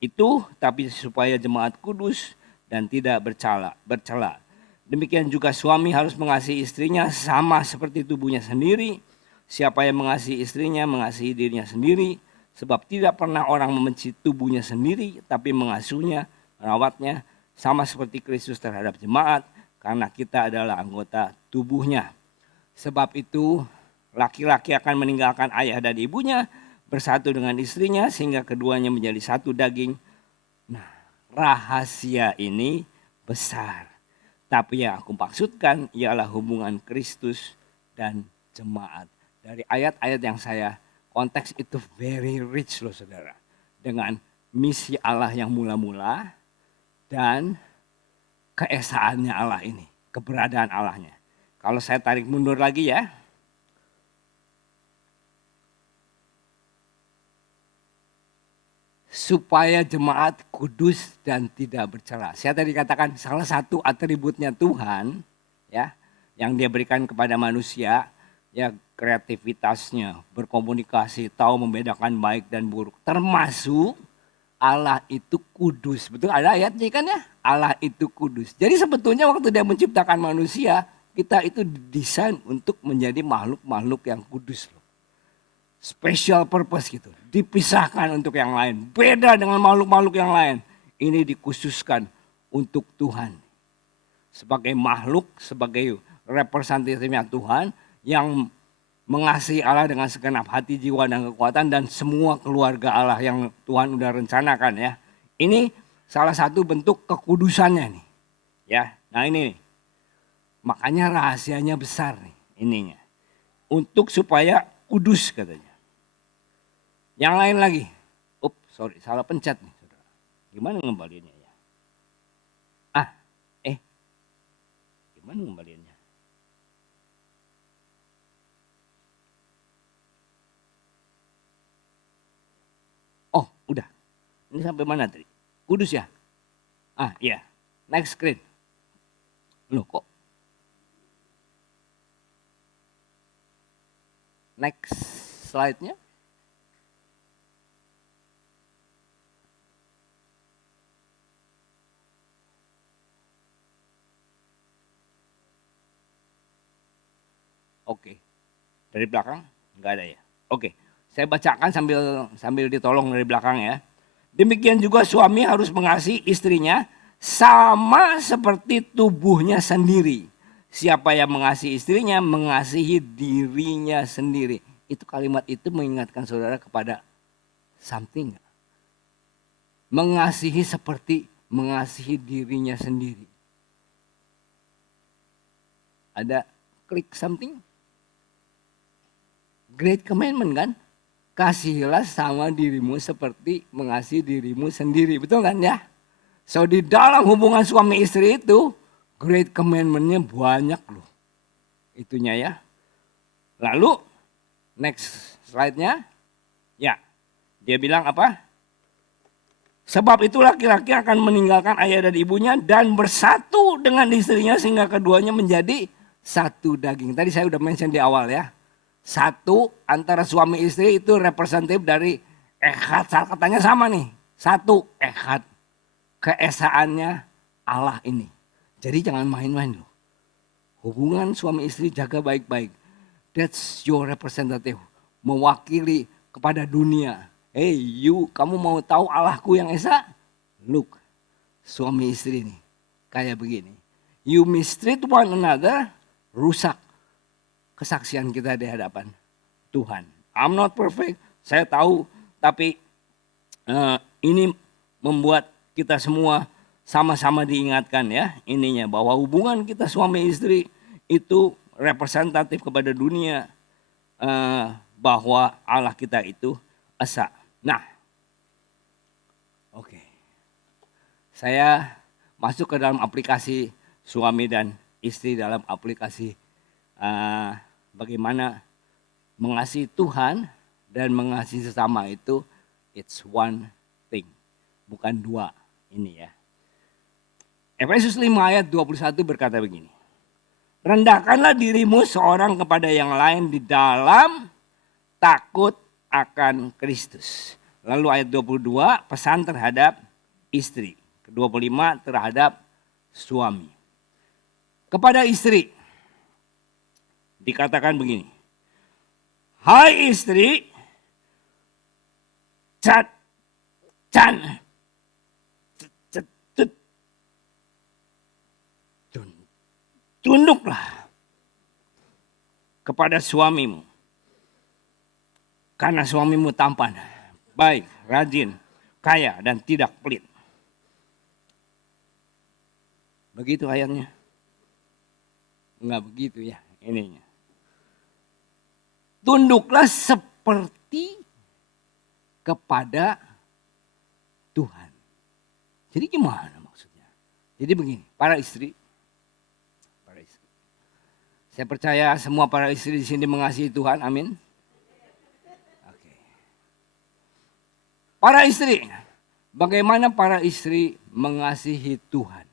itu. Tapi supaya jemaat kudus dan tidak bercela. Demikian juga suami harus mengasihi istrinya sama seperti tubuhnya sendiri. Siapa yang mengasihi istrinya, mengasihi dirinya sendiri. Sebab tidak pernah orang membenci tubuhnya sendiri, tapi mengasuhnya, merawatnya, sama seperti Kristus terhadap jemaat, karena kita adalah anggota tubuhnya. Sebab itu, laki-laki akan meninggalkan ayah dan ibunya, bersatu dengan istrinya, sehingga keduanya menjadi satu daging. Nah, rahasia ini besar. Tapi yang aku maksudkan ialah hubungan Kristus dan jemaat. Dari ayat-ayat yang saya konteks itu very rich loh saudara. Dengan misi Allah yang mula-mula dan keesaannya Allah ini. Keberadaan Allahnya. Kalau saya tarik mundur lagi ya. Supaya jemaat kudus dan tidak bercela. Saya tadi katakan salah satu atributnya Tuhan ya, yang dia berikan kepada manusia. Ya kreativitasnya, berkomunikasi, tahu membedakan baik dan buruk. Termasuk Allah itu kudus. Betul ada ayatnya kan ya? Allah itu kudus. Jadi sebetulnya waktu dia menciptakan manusia, kita itu didesain untuk menjadi makhluk-makhluk yang kudus. Special purpose gitu. Dipisahkan untuk yang lain. Beda dengan makhluk-makhluk yang lain. Ini dikhususkan untuk Tuhan. Sebagai makhluk, sebagai representatifnya Tuhan, yang mengasihi Allah dengan segenap hati, jiwa, dan kekuatan, dan semua keluarga Allah yang Tuhan udah rencanakan ya. Ini salah satu bentuk kekudusannya nih. Ya, nah ini nih. Makanya rahasianya besar nih ininya. Untuk supaya kudus katanya. Yang lain lagi. Salah pencet nih saudara. Gimana ngembaliinnya ya? Gimana ngembaliinnya? Oh, udah. Ini sampai mana tadi? Kudus ya? Iya. Next screen. Loh kok? Next slide-nya. Oke. Dari belakang? Enggak ada ya? Oke. Saya bacakan sambil ditolong dari belakang ya. Demikian juga suami harus mengasihi istrinya sama seperti tubuhnya sendiri. Siapa yang mengasihi istrinya, mengasihi dirinya sendiri. Itu kalimat itu mengingatkan saudara kepada something. Mengasihi seperti mengasihi dirinya sendiri. Ada Klik something. Great commandment kan? Kasihilah sama dirimu seperti mengasihi dirimu sendiri. Betul kan ya? So di dalam hubungan suami istri itu, great commandment-nya banyak loh. Itunya ya. Lalu, next slide-nya. Ya, dia bilang apa? Sebab itu laki-laki akan meninggalkan ayah dan ibunya dan bersatu dengan istrinya sehingga keduanya menjadi satu daging. Tadi saya udah mention di awal ya. Satu antara suami istri itu representatif dari echad. Katanya sama nih. Satu echad. Keesaannya Allah ini. Jadi jangan main-main loh. Hubungan suami istri jaga baik-baik. That's your representative. Mewakili kepada dunia. Hey you, kamu mau tahu Allahku yang esa? Look, suami istri nih. Kayak begini. You mistreat one another, rusak kesaksian kita di hadapan Tuhan. I'm not perfect, saya tahu, tapi ini membuat kita semua sama-sama diingatkan ya ininya bahwa hubungan kita suami istri itu representatif kepada dunia bahwa Allah kita itu esa. Nah, oke. Saya masuk ke dalam aplikasi suami dan istri dalam aplikasi bagaimana mengasihi Tuhan dan mengasihi sesama itu it's one thing. Bukan dua ini ya. Efesus 5 ayat 21 berkata begini. Rendahkanlah dirimu seorang kepada yang lain di dalam takut akan Kristus. Lalu ayat 22 pesan terhadap istri. 25 terhadap suami. Kepada istri dikatakan begini. Hai istri, tunduklah kepada suamimu. Karena suamimu tampan, baik, rajin, kaya, dan tidak pelit. Begitu ayatnya? Enggak begitu ya ininya. Tunduklah seperti kepada Tuhan. Jadi gimana maksudnya? Jadi begini, para istri. Saya percaya semua para istri di sini mengasihi Tuhan, amin. Oke. Para istri, bagaimana para istri mengasihi Tuhan?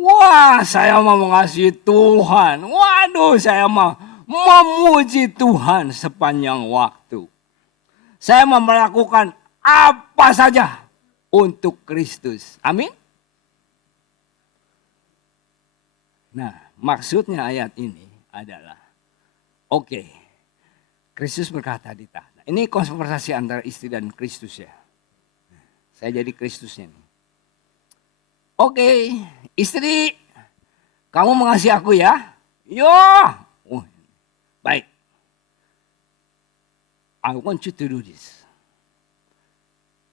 Wah, saya mau mengasihi Tuhan. Waduh, saya mau memuji Tuhan sepanjang waktu. Saya mau melakukan apa saja untuk Kristus. Amin. Nah, maksudnya ayat ini adalah, oke, Kristus berkata di tanah. Ini konversasi antara istri dan Kristus ya. Saya jadi Kristusnya nih. Oke, istri, kamu mengasihi aku ya? Yo, baik. I want you to do this.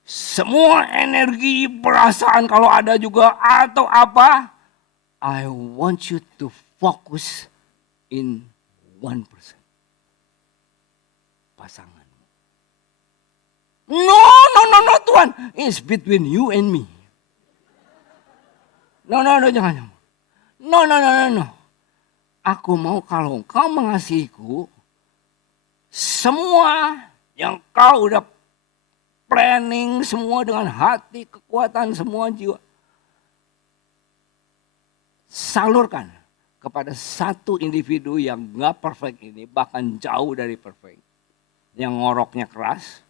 Semua energi, perasaan kalau ada juga atau apa, I want you to focus in one person. Pasanganmu. No, Tuhan. It's between you and me. No, jangan. No. Aku mau kalau kau mengasihiku, semua yang kau udah planning, semua dengan hati, kekuatan, semua jiwa. Salurkan kepada satu individu yang gak perfect ini, bahkan jauh dari perfect. Yang ngoroknya keras.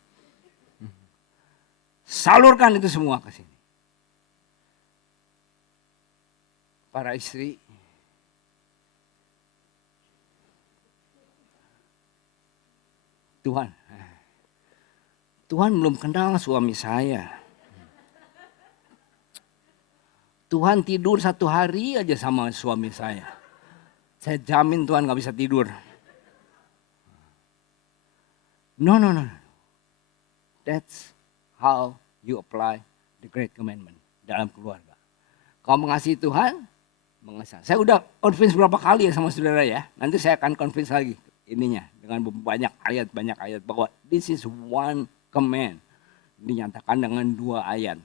Salurkan itu semua ke sini. Para istri, Tuhan belum kenal suami saya. Tuhan tidur 1 hari aja sama suami saya. Saya jamin Tuhan gak bisa tidur. No. That's how you apply the great commandment dalam keluarga. Kau mengasihi Tuhan, mengesahkan. Saya udah convince berapa kali ya sama saudara ya. Nanti saya akan convince lagi ininya dengan banyak ayat bahwa this is one command. Dinyatakan dengan 2 ayat.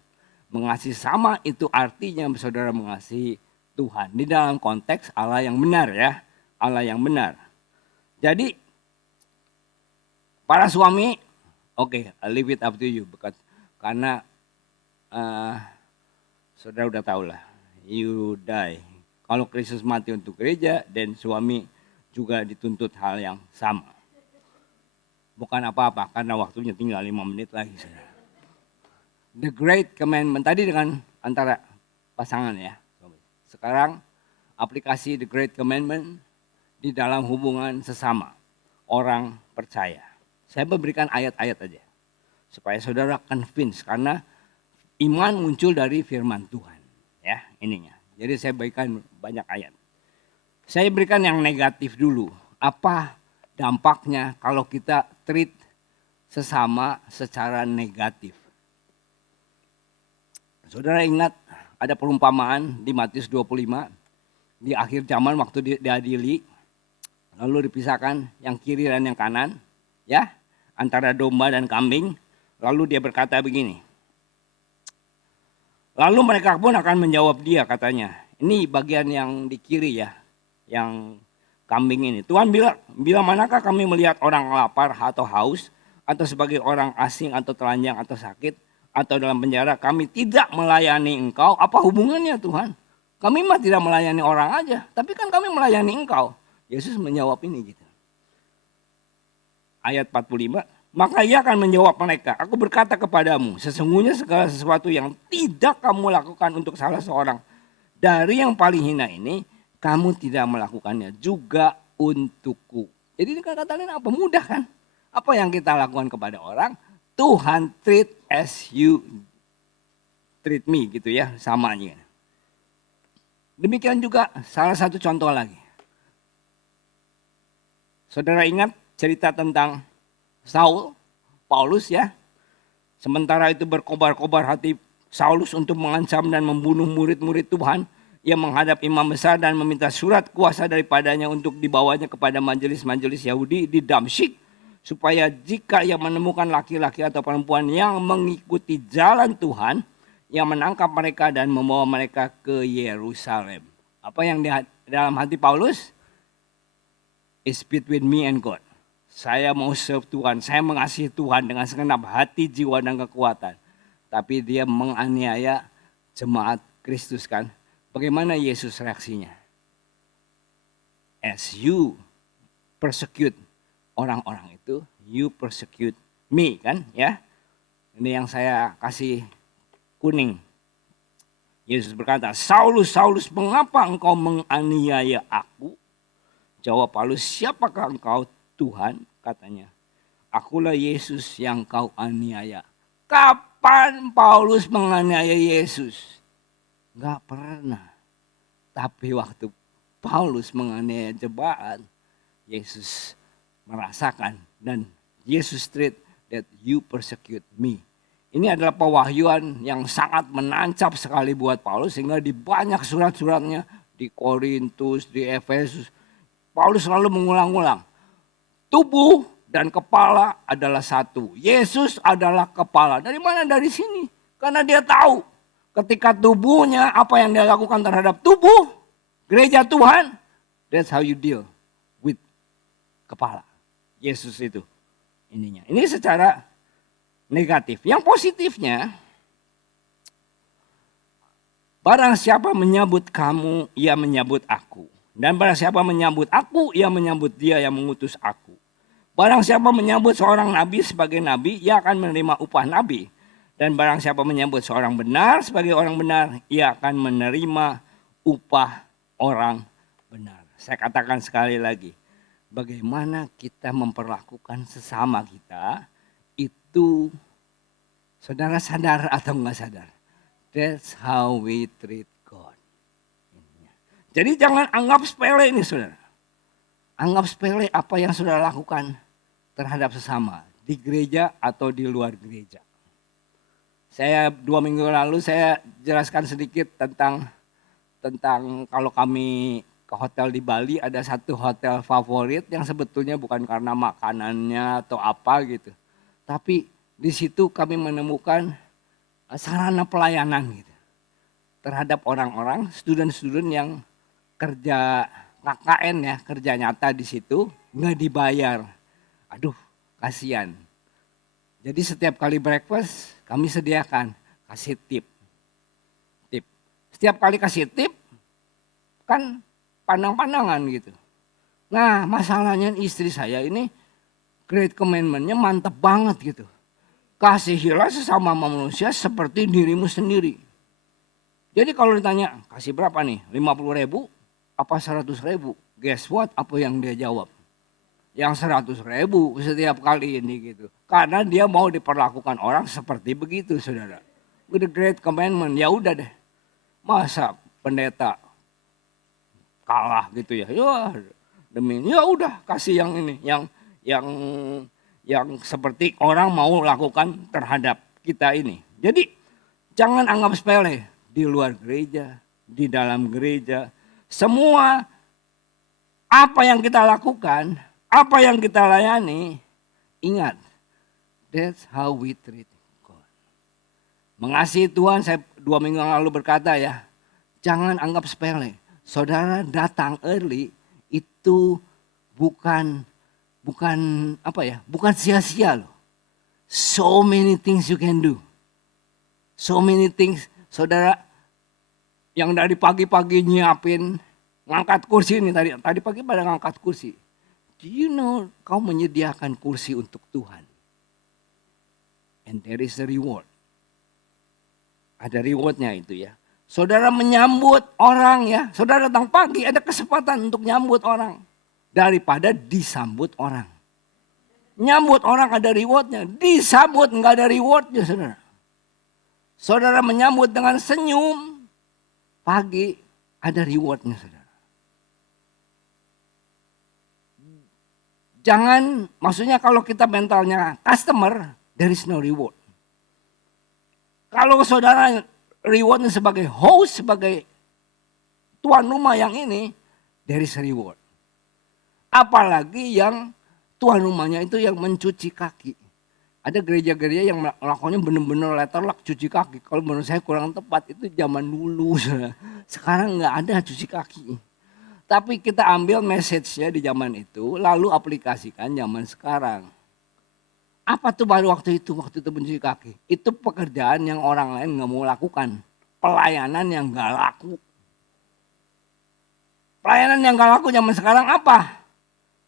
Mengasihi sama itu artinya saudara mengasihi Tuhan. Di dalam konteks Allah yang benar ya. Allah yang benar. Jadi para suami, oke, I leave it up to you. Karena saudara udah tahu lah, you die. Kalau Kristus mati untuk gereja, dan suami juga dituntut hal yang sama. Bukan apa-apa, karena waktunya tinggal 5 menit lagi. Saudara. The Great Commandment, tadi dengan antara pasangan ya. Sekarang aplikasi The Great Commandment di dalam hubungan sesama orang percaya. Saya memberikan ayat-ayat aja. Supaya saudara convince, karena iman muncul dari firman Tuhan. Ya, ininya. Jadi saya berikan banyak ayat. Saya berikan yang negatif dulu. Apa dampaknya kalau kita treat sesama secara negatif? Saudara ingat ada perumpamaan di Matius 25. Di akhir zaman waktu diadili. Lalu dipisahkan yang kiri dan yang kanan. Ya, antara domba dan kambing. Lalu dia berkata begini. Lalu mereka pun akan menjawab dia katanya. Ini bagian yang di kiri ya. Yang kambing ini. Tuhan bilang, bila manakah kami melihat orang lapar atau haus. Atau sebagai orang asing atau telanjang atau sakit. Atau dalam penjara kami tidak melayani engkau. Apa hubungannya Tuhan? Kami mah tidak melayani orang aja. Tapi kan kami melayani engkau. Yesus menjawab ini gitu. Ayat 45. Maka ia akan menjawab mereka, aku berkata kepadamu, sesungguhnya segala sesuatu yang tidak kamu lakukan untuk salah seorang dari yang paling hina ini, kamu tidak melakukannya juga untukku. Jadi ini kata lain apa? Mudah kan? Apa yang kita lakukan kepada orang, Tuhan treat as you treat me gitu ya, samanya. Demikian juga salah satu contoh lagi. Saudara ingat cerita tentang Saul, Paulus ya. Sementara itu berkobar-kobar hati Saulus untuk mengancam dan membunuh murid-murid Tuhan. Ia menghadap imam besar dan meminta surat kuasa daripadanya untuk dibawanya kepada majelis-majelis Yahudi di Damsyik. Supaya jika ia menemukan laki-laki atau perempuan yang mengikuti jalan Tuhan. Ia menangkap mereka dan membawa mereka ke Yerusalem. Apa yang di dalam hati Paulus? It's between me and God. Saya mau serve Tuhan, saya mengasihi Tuhan dengan segenap hati, jiwa, dan kekuatan. Tapi dia menganiaya jemaat Kristus kan. Bagaimana Yesus reaksinya? As you persecute orang-orang itu, you persecute me kan ya. Ini yang saya kasih kuning. Yesus berkata, Saulus, Saulus, mengapa engkau menganiaya aku? Jawab Paulus, siapakah engkau? Tuhan katanya, akulah Yesus yang kau aniaya. Kapan Paulus menganiaya Yesus? Gak pernah. Tapi waktu Paulus menganiaya jemaat, Yesus merasakan dan Yesus treat that you persecute me. Ini adalah pewahyuan yang sangat menancap sekali buat Paulus sehingga di banyak surat-suratnya di Korintus, di Efesus, Paulus selalu mengulang-ulang. Tubuh dan kepala adalah satu. Yesus adalah kepala. Dari mana? Dari sini. Karena dia tahu ketika tubuhnya apa yang dia lakukan terhadap tubuh gereja Tuhan. That's how you deal with kepala. Yesus itu ininya. Ini secara negatif. Yang positifnya, barang siapa menyambut kamu, ia menyambut aku. Dan barang siapa menyambut aku, ia menyambut dia yang mengutus aku. Barang siapa menyambut seorang nabi sebagai nabi, ia akan menerima upah nabi. Dan barang siapa menyambut seorang benar sebagai orang benar, ia akan menerima upah orang benar. Saya katakan sekali lagi, bagaimana kita memperlakukan sesama kita, itu saudara sadar atau enggak sadar? That's how we treat God. Jadi jangan anggap sepele ini saudara. Anggap sepele apa yang saudara lakukan terhadap sesama. Di gereja atau di luar gereja. Saya 2 minggu lalu saya jelaskan sedikit tentang tentang kalau kami ke hotel di Bali, ada satu hotel favorit yang sebetulnya bukan karena makanannya atau apa gitu. Tapi di situ kami menemukan sarana pelayanan gitu terhadap orang-orang, student-student yang kerja KKN ya, kerja nyata di situ, nggak dibayar. Aduh, kasihan. Jadi setiap kali breakfast kami sediakan, kasih tip. Tip. Setiap kali kasih tip, kan pandang-pandangan gitu. Nah, masalahnya istri saya ini Great Commandment-nya mantep banget gitu. Kasihilah sesama manusia seperti dirimu sendiri. Jadi kalau ditanya, kasih berapa nih? 50.000 apa 100.000? Guess what? Apa yang dia jawab? Yang 100.000 setiap kali ini gitu. Karena dia mau diperlakukan orang seperti begitu, saudara. With the Great Commandment, ya udah deh. Masa pendeta kalah gitu ya? Ya demi ya udah kasih yang ini, yang seperti orang mau lakukan terhadap kita ini. Jadi jangan anggap sepele. Di luar gereja, di dalam gereja. Semua apa yang kita lakukan, apa yang kita layani, ingat, that's how we treat God. Mengasihi Tuhan, saya 2 minggu yang lalu berkata ya, jangan anggap sepele. Saudara datang early itu bukan sia-sia loh. So many things you can do. So many things, saudara. Yang dari pagi-pagi nyiapin ngangkat kursi ini tadi pagi pada ngangkat kursi. Do you know kau menyediakan kursi untuk Tuhan? And there is a reward. Ada rewardnya itu ya. Saudara menyambut orang ya. Saudara datang pagi ada kesempatan untuk nyambut orang. Daripada disambut orang. Nyambut orang ada rewardnya. Disambut nggak ada rewardnya saudara. Saudara menyambut dengan senyum. Pagi ada rewardnya saudara. Jangan, maksudnya kalau kita mentalnya customer, there is no reward. Kalau saudara rewardnya sebagai host, sebagai tuan rumah yang ini, there is a reward. Apalagi yang tuan rumahnya itu yang mencuci kaki. Ada gereja-gereja yang melakukannya benar-benar letterlock cuci kaki. Kalau menurut saya kurang tepat, itu zaman dulu. Sekarang nggak ada cuci kaki. Tapi kita ambil message-nya di zaman itu, lalu aplikasikan zaman sekarang. Apa tuh baru waktu itu mencuci kaki? Itu pekerjaan yang orang lain nggak mau lakukan. Pelayanan yang nggak laku. Pelayanan yang nggak laku zaman sekarang apa?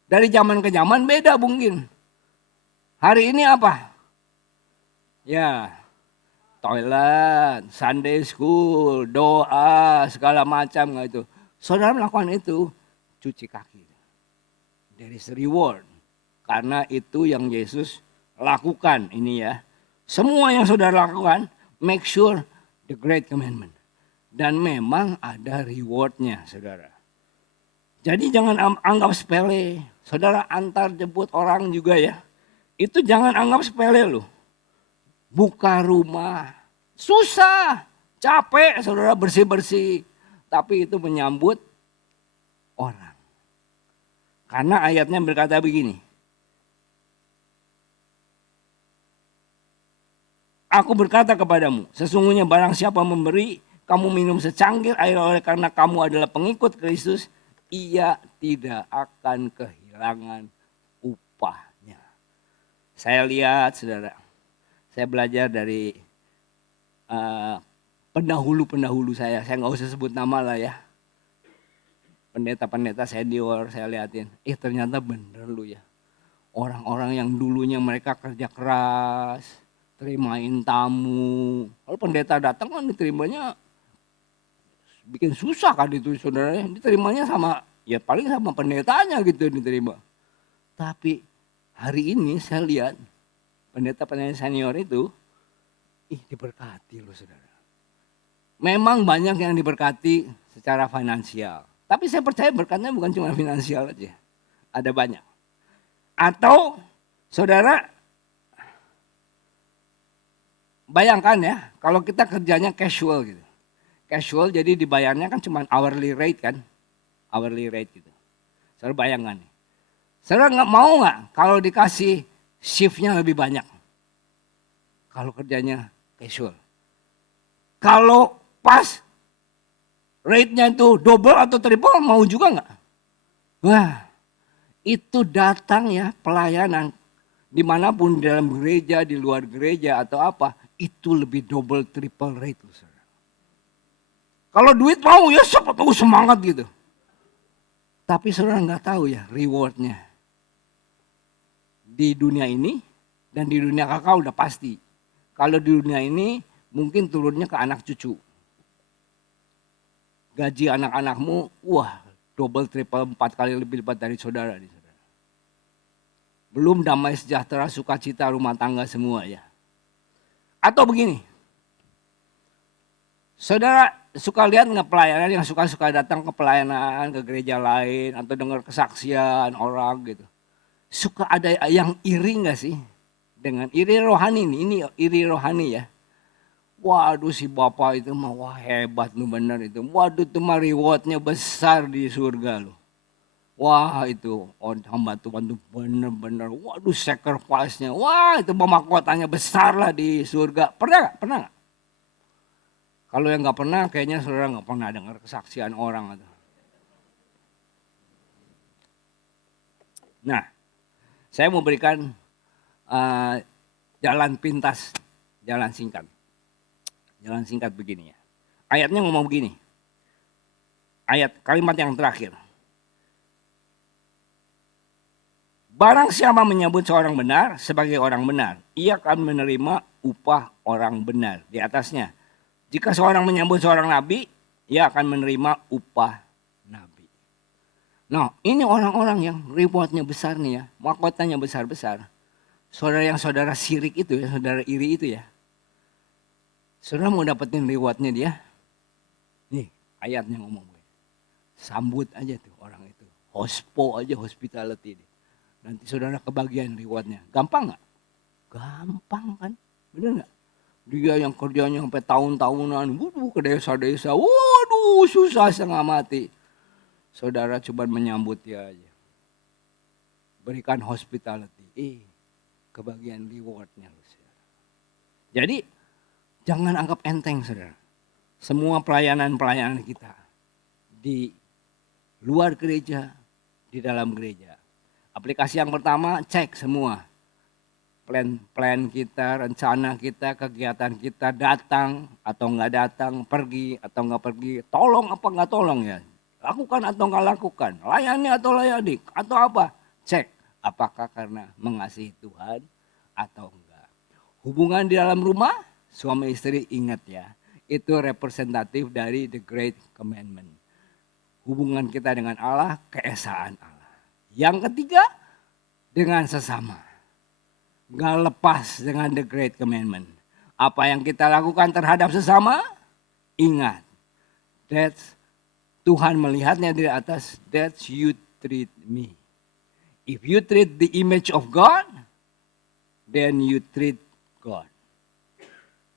Dari zaman ke zaman beda mungkin. Hari ini apa? Ya, toilet, Sunday school, doa, segala macam itu. Saudara melakukan itu, cuci kaki. There is reward. Karena itu yang Yesus lakukan ini ya. Semua yang saudara lakukan, make sure the great commandment. Dan memang ada rewardnya saudara. Jadi jangan anggap sepele. Saudara antar jemput orang juga ya. Itu jangan anggap sepele loh. Buka rumah, susah, capek saudara bersih-bersih. Tapi itu menyambut orang. Karena ayatnya berkata begini. Aku berkata kepadamu, sesungguhnya barang siapa memberi kamu minum secangkir air oleh karena kamu adalah pengikut Kristus, ia tidak akan kehilangan upahnya. Saya lihat saudara, saya belajar dari pendahulu saya nggak usah sebut nama lah ya. Pendeta-pendeta senior saya liatin, ternyata bener lu ya. Orang-orang yang dulunya mereka kerja keras, terimain tamu. Kalau pendeta datang kan diterimanya bikin susah kan itu saudara. Diterimanya sama, ya paling sama pendetanya gitu diterima. Tapi hari ini saya lihat pendeta-pendeta senior itu, diberkati loh saudara. Memang banyak yang diberkati secara finansial. Tapi saya percaya berkatnya bukan cuma finansial aja. Ada banyak. Atau saudara bayangkan ya, kalau kita kerjanya casual gitu. casual, jadi dibayarnya kan cuma hourly rate kan. Hourly rate gitu. Saudara bayangkan nih. Saudara nggak mau nggak kalau dikasih shiftnya lebih banyak? Kalau kerjanya casual. Kalau pas rate-nya itu double atau triple, mau juga nggak? Wah, itu datang ya pelayanan dimanapun, di dalam gereja, di luar gereja atau apa, itu lebih double triple rate. Saudara. Kalau duit mau ya siapa tahu semangat gitu. Tapi saudara nggak tahu ya rewardnya. Di dunia ini dan di dunia kakak udah pasti. Kalau di dunia ini mungkin turunnya ke anak cucu. Gaji anak-anakmu, wah double triple 4 kali lebih lipat dari saudara. Belum damai sejahtera, sukacita rumah tangga semua ya. Atau begini, saudara suka lihat nggak pelayanan yang suka datang ke pelayanan, ke gereja lain, atau dengar kesaksian orang gitu. Suka ada yang iri nggak sih? Dengan iri rohani ini iri rohani ya. Waduh si bapak itu mah wah hebat lu bener itu. Waduh itu mah rewardnya besar di surga lu. Wah itu hamba Tuhan itu bener-bener, waduh sacrifice-nya, wah itu mahkotanya besar lah di surga. Pernah gak? Pernah gak? Kalau yang gak pernah kayaknya saudara gak pernah dengar kesaksian orang. Nah, saya mau berikan jalan pintas, jalan singkat. Jalan singkat begini ya. Ayatnya ngomong begini. Ayat kalimat yang terakhir. Barang siapa menyebut seorang benar sebagai orang benar, ia akan menerima upah orang benar di atasnya. Jika seorang menyebut seorang nabi, ia akan menerima upah nabi. Nah, ini orang-orang yang rewardnya besar nih ya, mahkotanya besar-besar. Saudara yang saudara sirik itu ya, saudara iri itu ya. Saudara mau dapetin rewardnya dia? Nih, ayatnya ngomong. Sambut aja tuh orang itu. Hospo aja, hospitality. Nanti saudara kebagian rewardnya. Gampang gak? Gampang kan? Bener gak? Dia yang kerjanya sampai tahun-tahunan. Waduh ke desa-desa. Waduh susah setengah mati. Saudara coba menyambut dia aja. Berikan hospitality. Kebagian rewardnya. Jadi jangan anggap enteng saudara. Semua pelayanan-pelayanan kita. Di luar gereja. Di dalam gereja. Aplikasi yang pertama cek semua. Plan kita, rencana kita, kegiatan kita, datang atau nggak datang, pergi atau nggak pergi, tolong apa nggak tolong ya. Lakukan atau nggak lakukan, layani atau layani, atau apa. Cek apakah karena mengasihi Tuhan atau enggak. Hubungan di dalam rumah, suami istri ingat ya. Itu representatif dari the Great Commandment. Hubungan kita dengan Allah, keesaan Allah. Yang ketiga, dengan sesama. Gak lepas dengan the Great Commandment. Apa yang kita lakukan terhadap sesama, ingat. That's Tuhan melihatnya dari atas, that's you treat me. If you treat the image of God, then you treat God.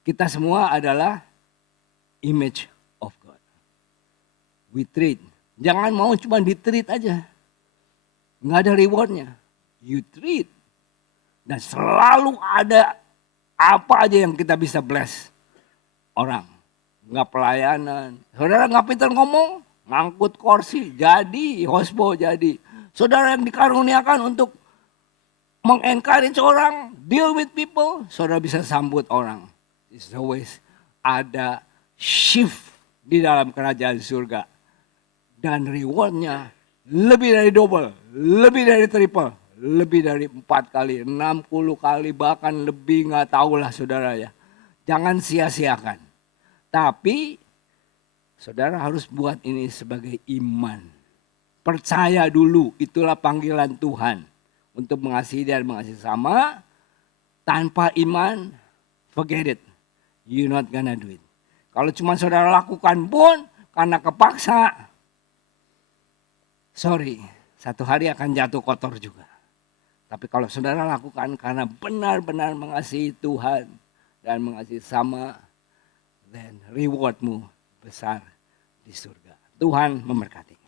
Kita semua adalah image of God. We treat. Jangan mau cuma di-treat aja. Nggak ada rewardnya. You treat. Dan selalu ada apa aja yang kita bisa bless orang. Nggak pelayanan. Saudara nggak pintar ngomong, ngangkut kursi, jadi, hospo jadi. Saudara yang dikaruniakan untuk mengencourage orang, deal with people, saudara bisa sambut orang. It's always ada shift di dalam kerajaan surga. Dan rewardnya lebih dari double, lebih dari triple, lebih dari 4 kali, 60 kali, bahkan lebih nggak tahulah saudara ya. Jangan sia-siakan. Tapi saudara harus buat ini sebagai iman. Percaya dulu, itulah panggilan Tuhan. Untuk mengasihi dan mengasihi sama, tanpa iman, forget it. You're not gonna do it. Kalau cuma saudara lakukan pun, karena kepaksa, sorry, satu hari akan jatuh kotor juga. Tapi kalau saudara lakukan karena benar-benar mengasihi Tuhan dan mengasihi sama, then rewardmu besar di surga. Tuhan memberkati.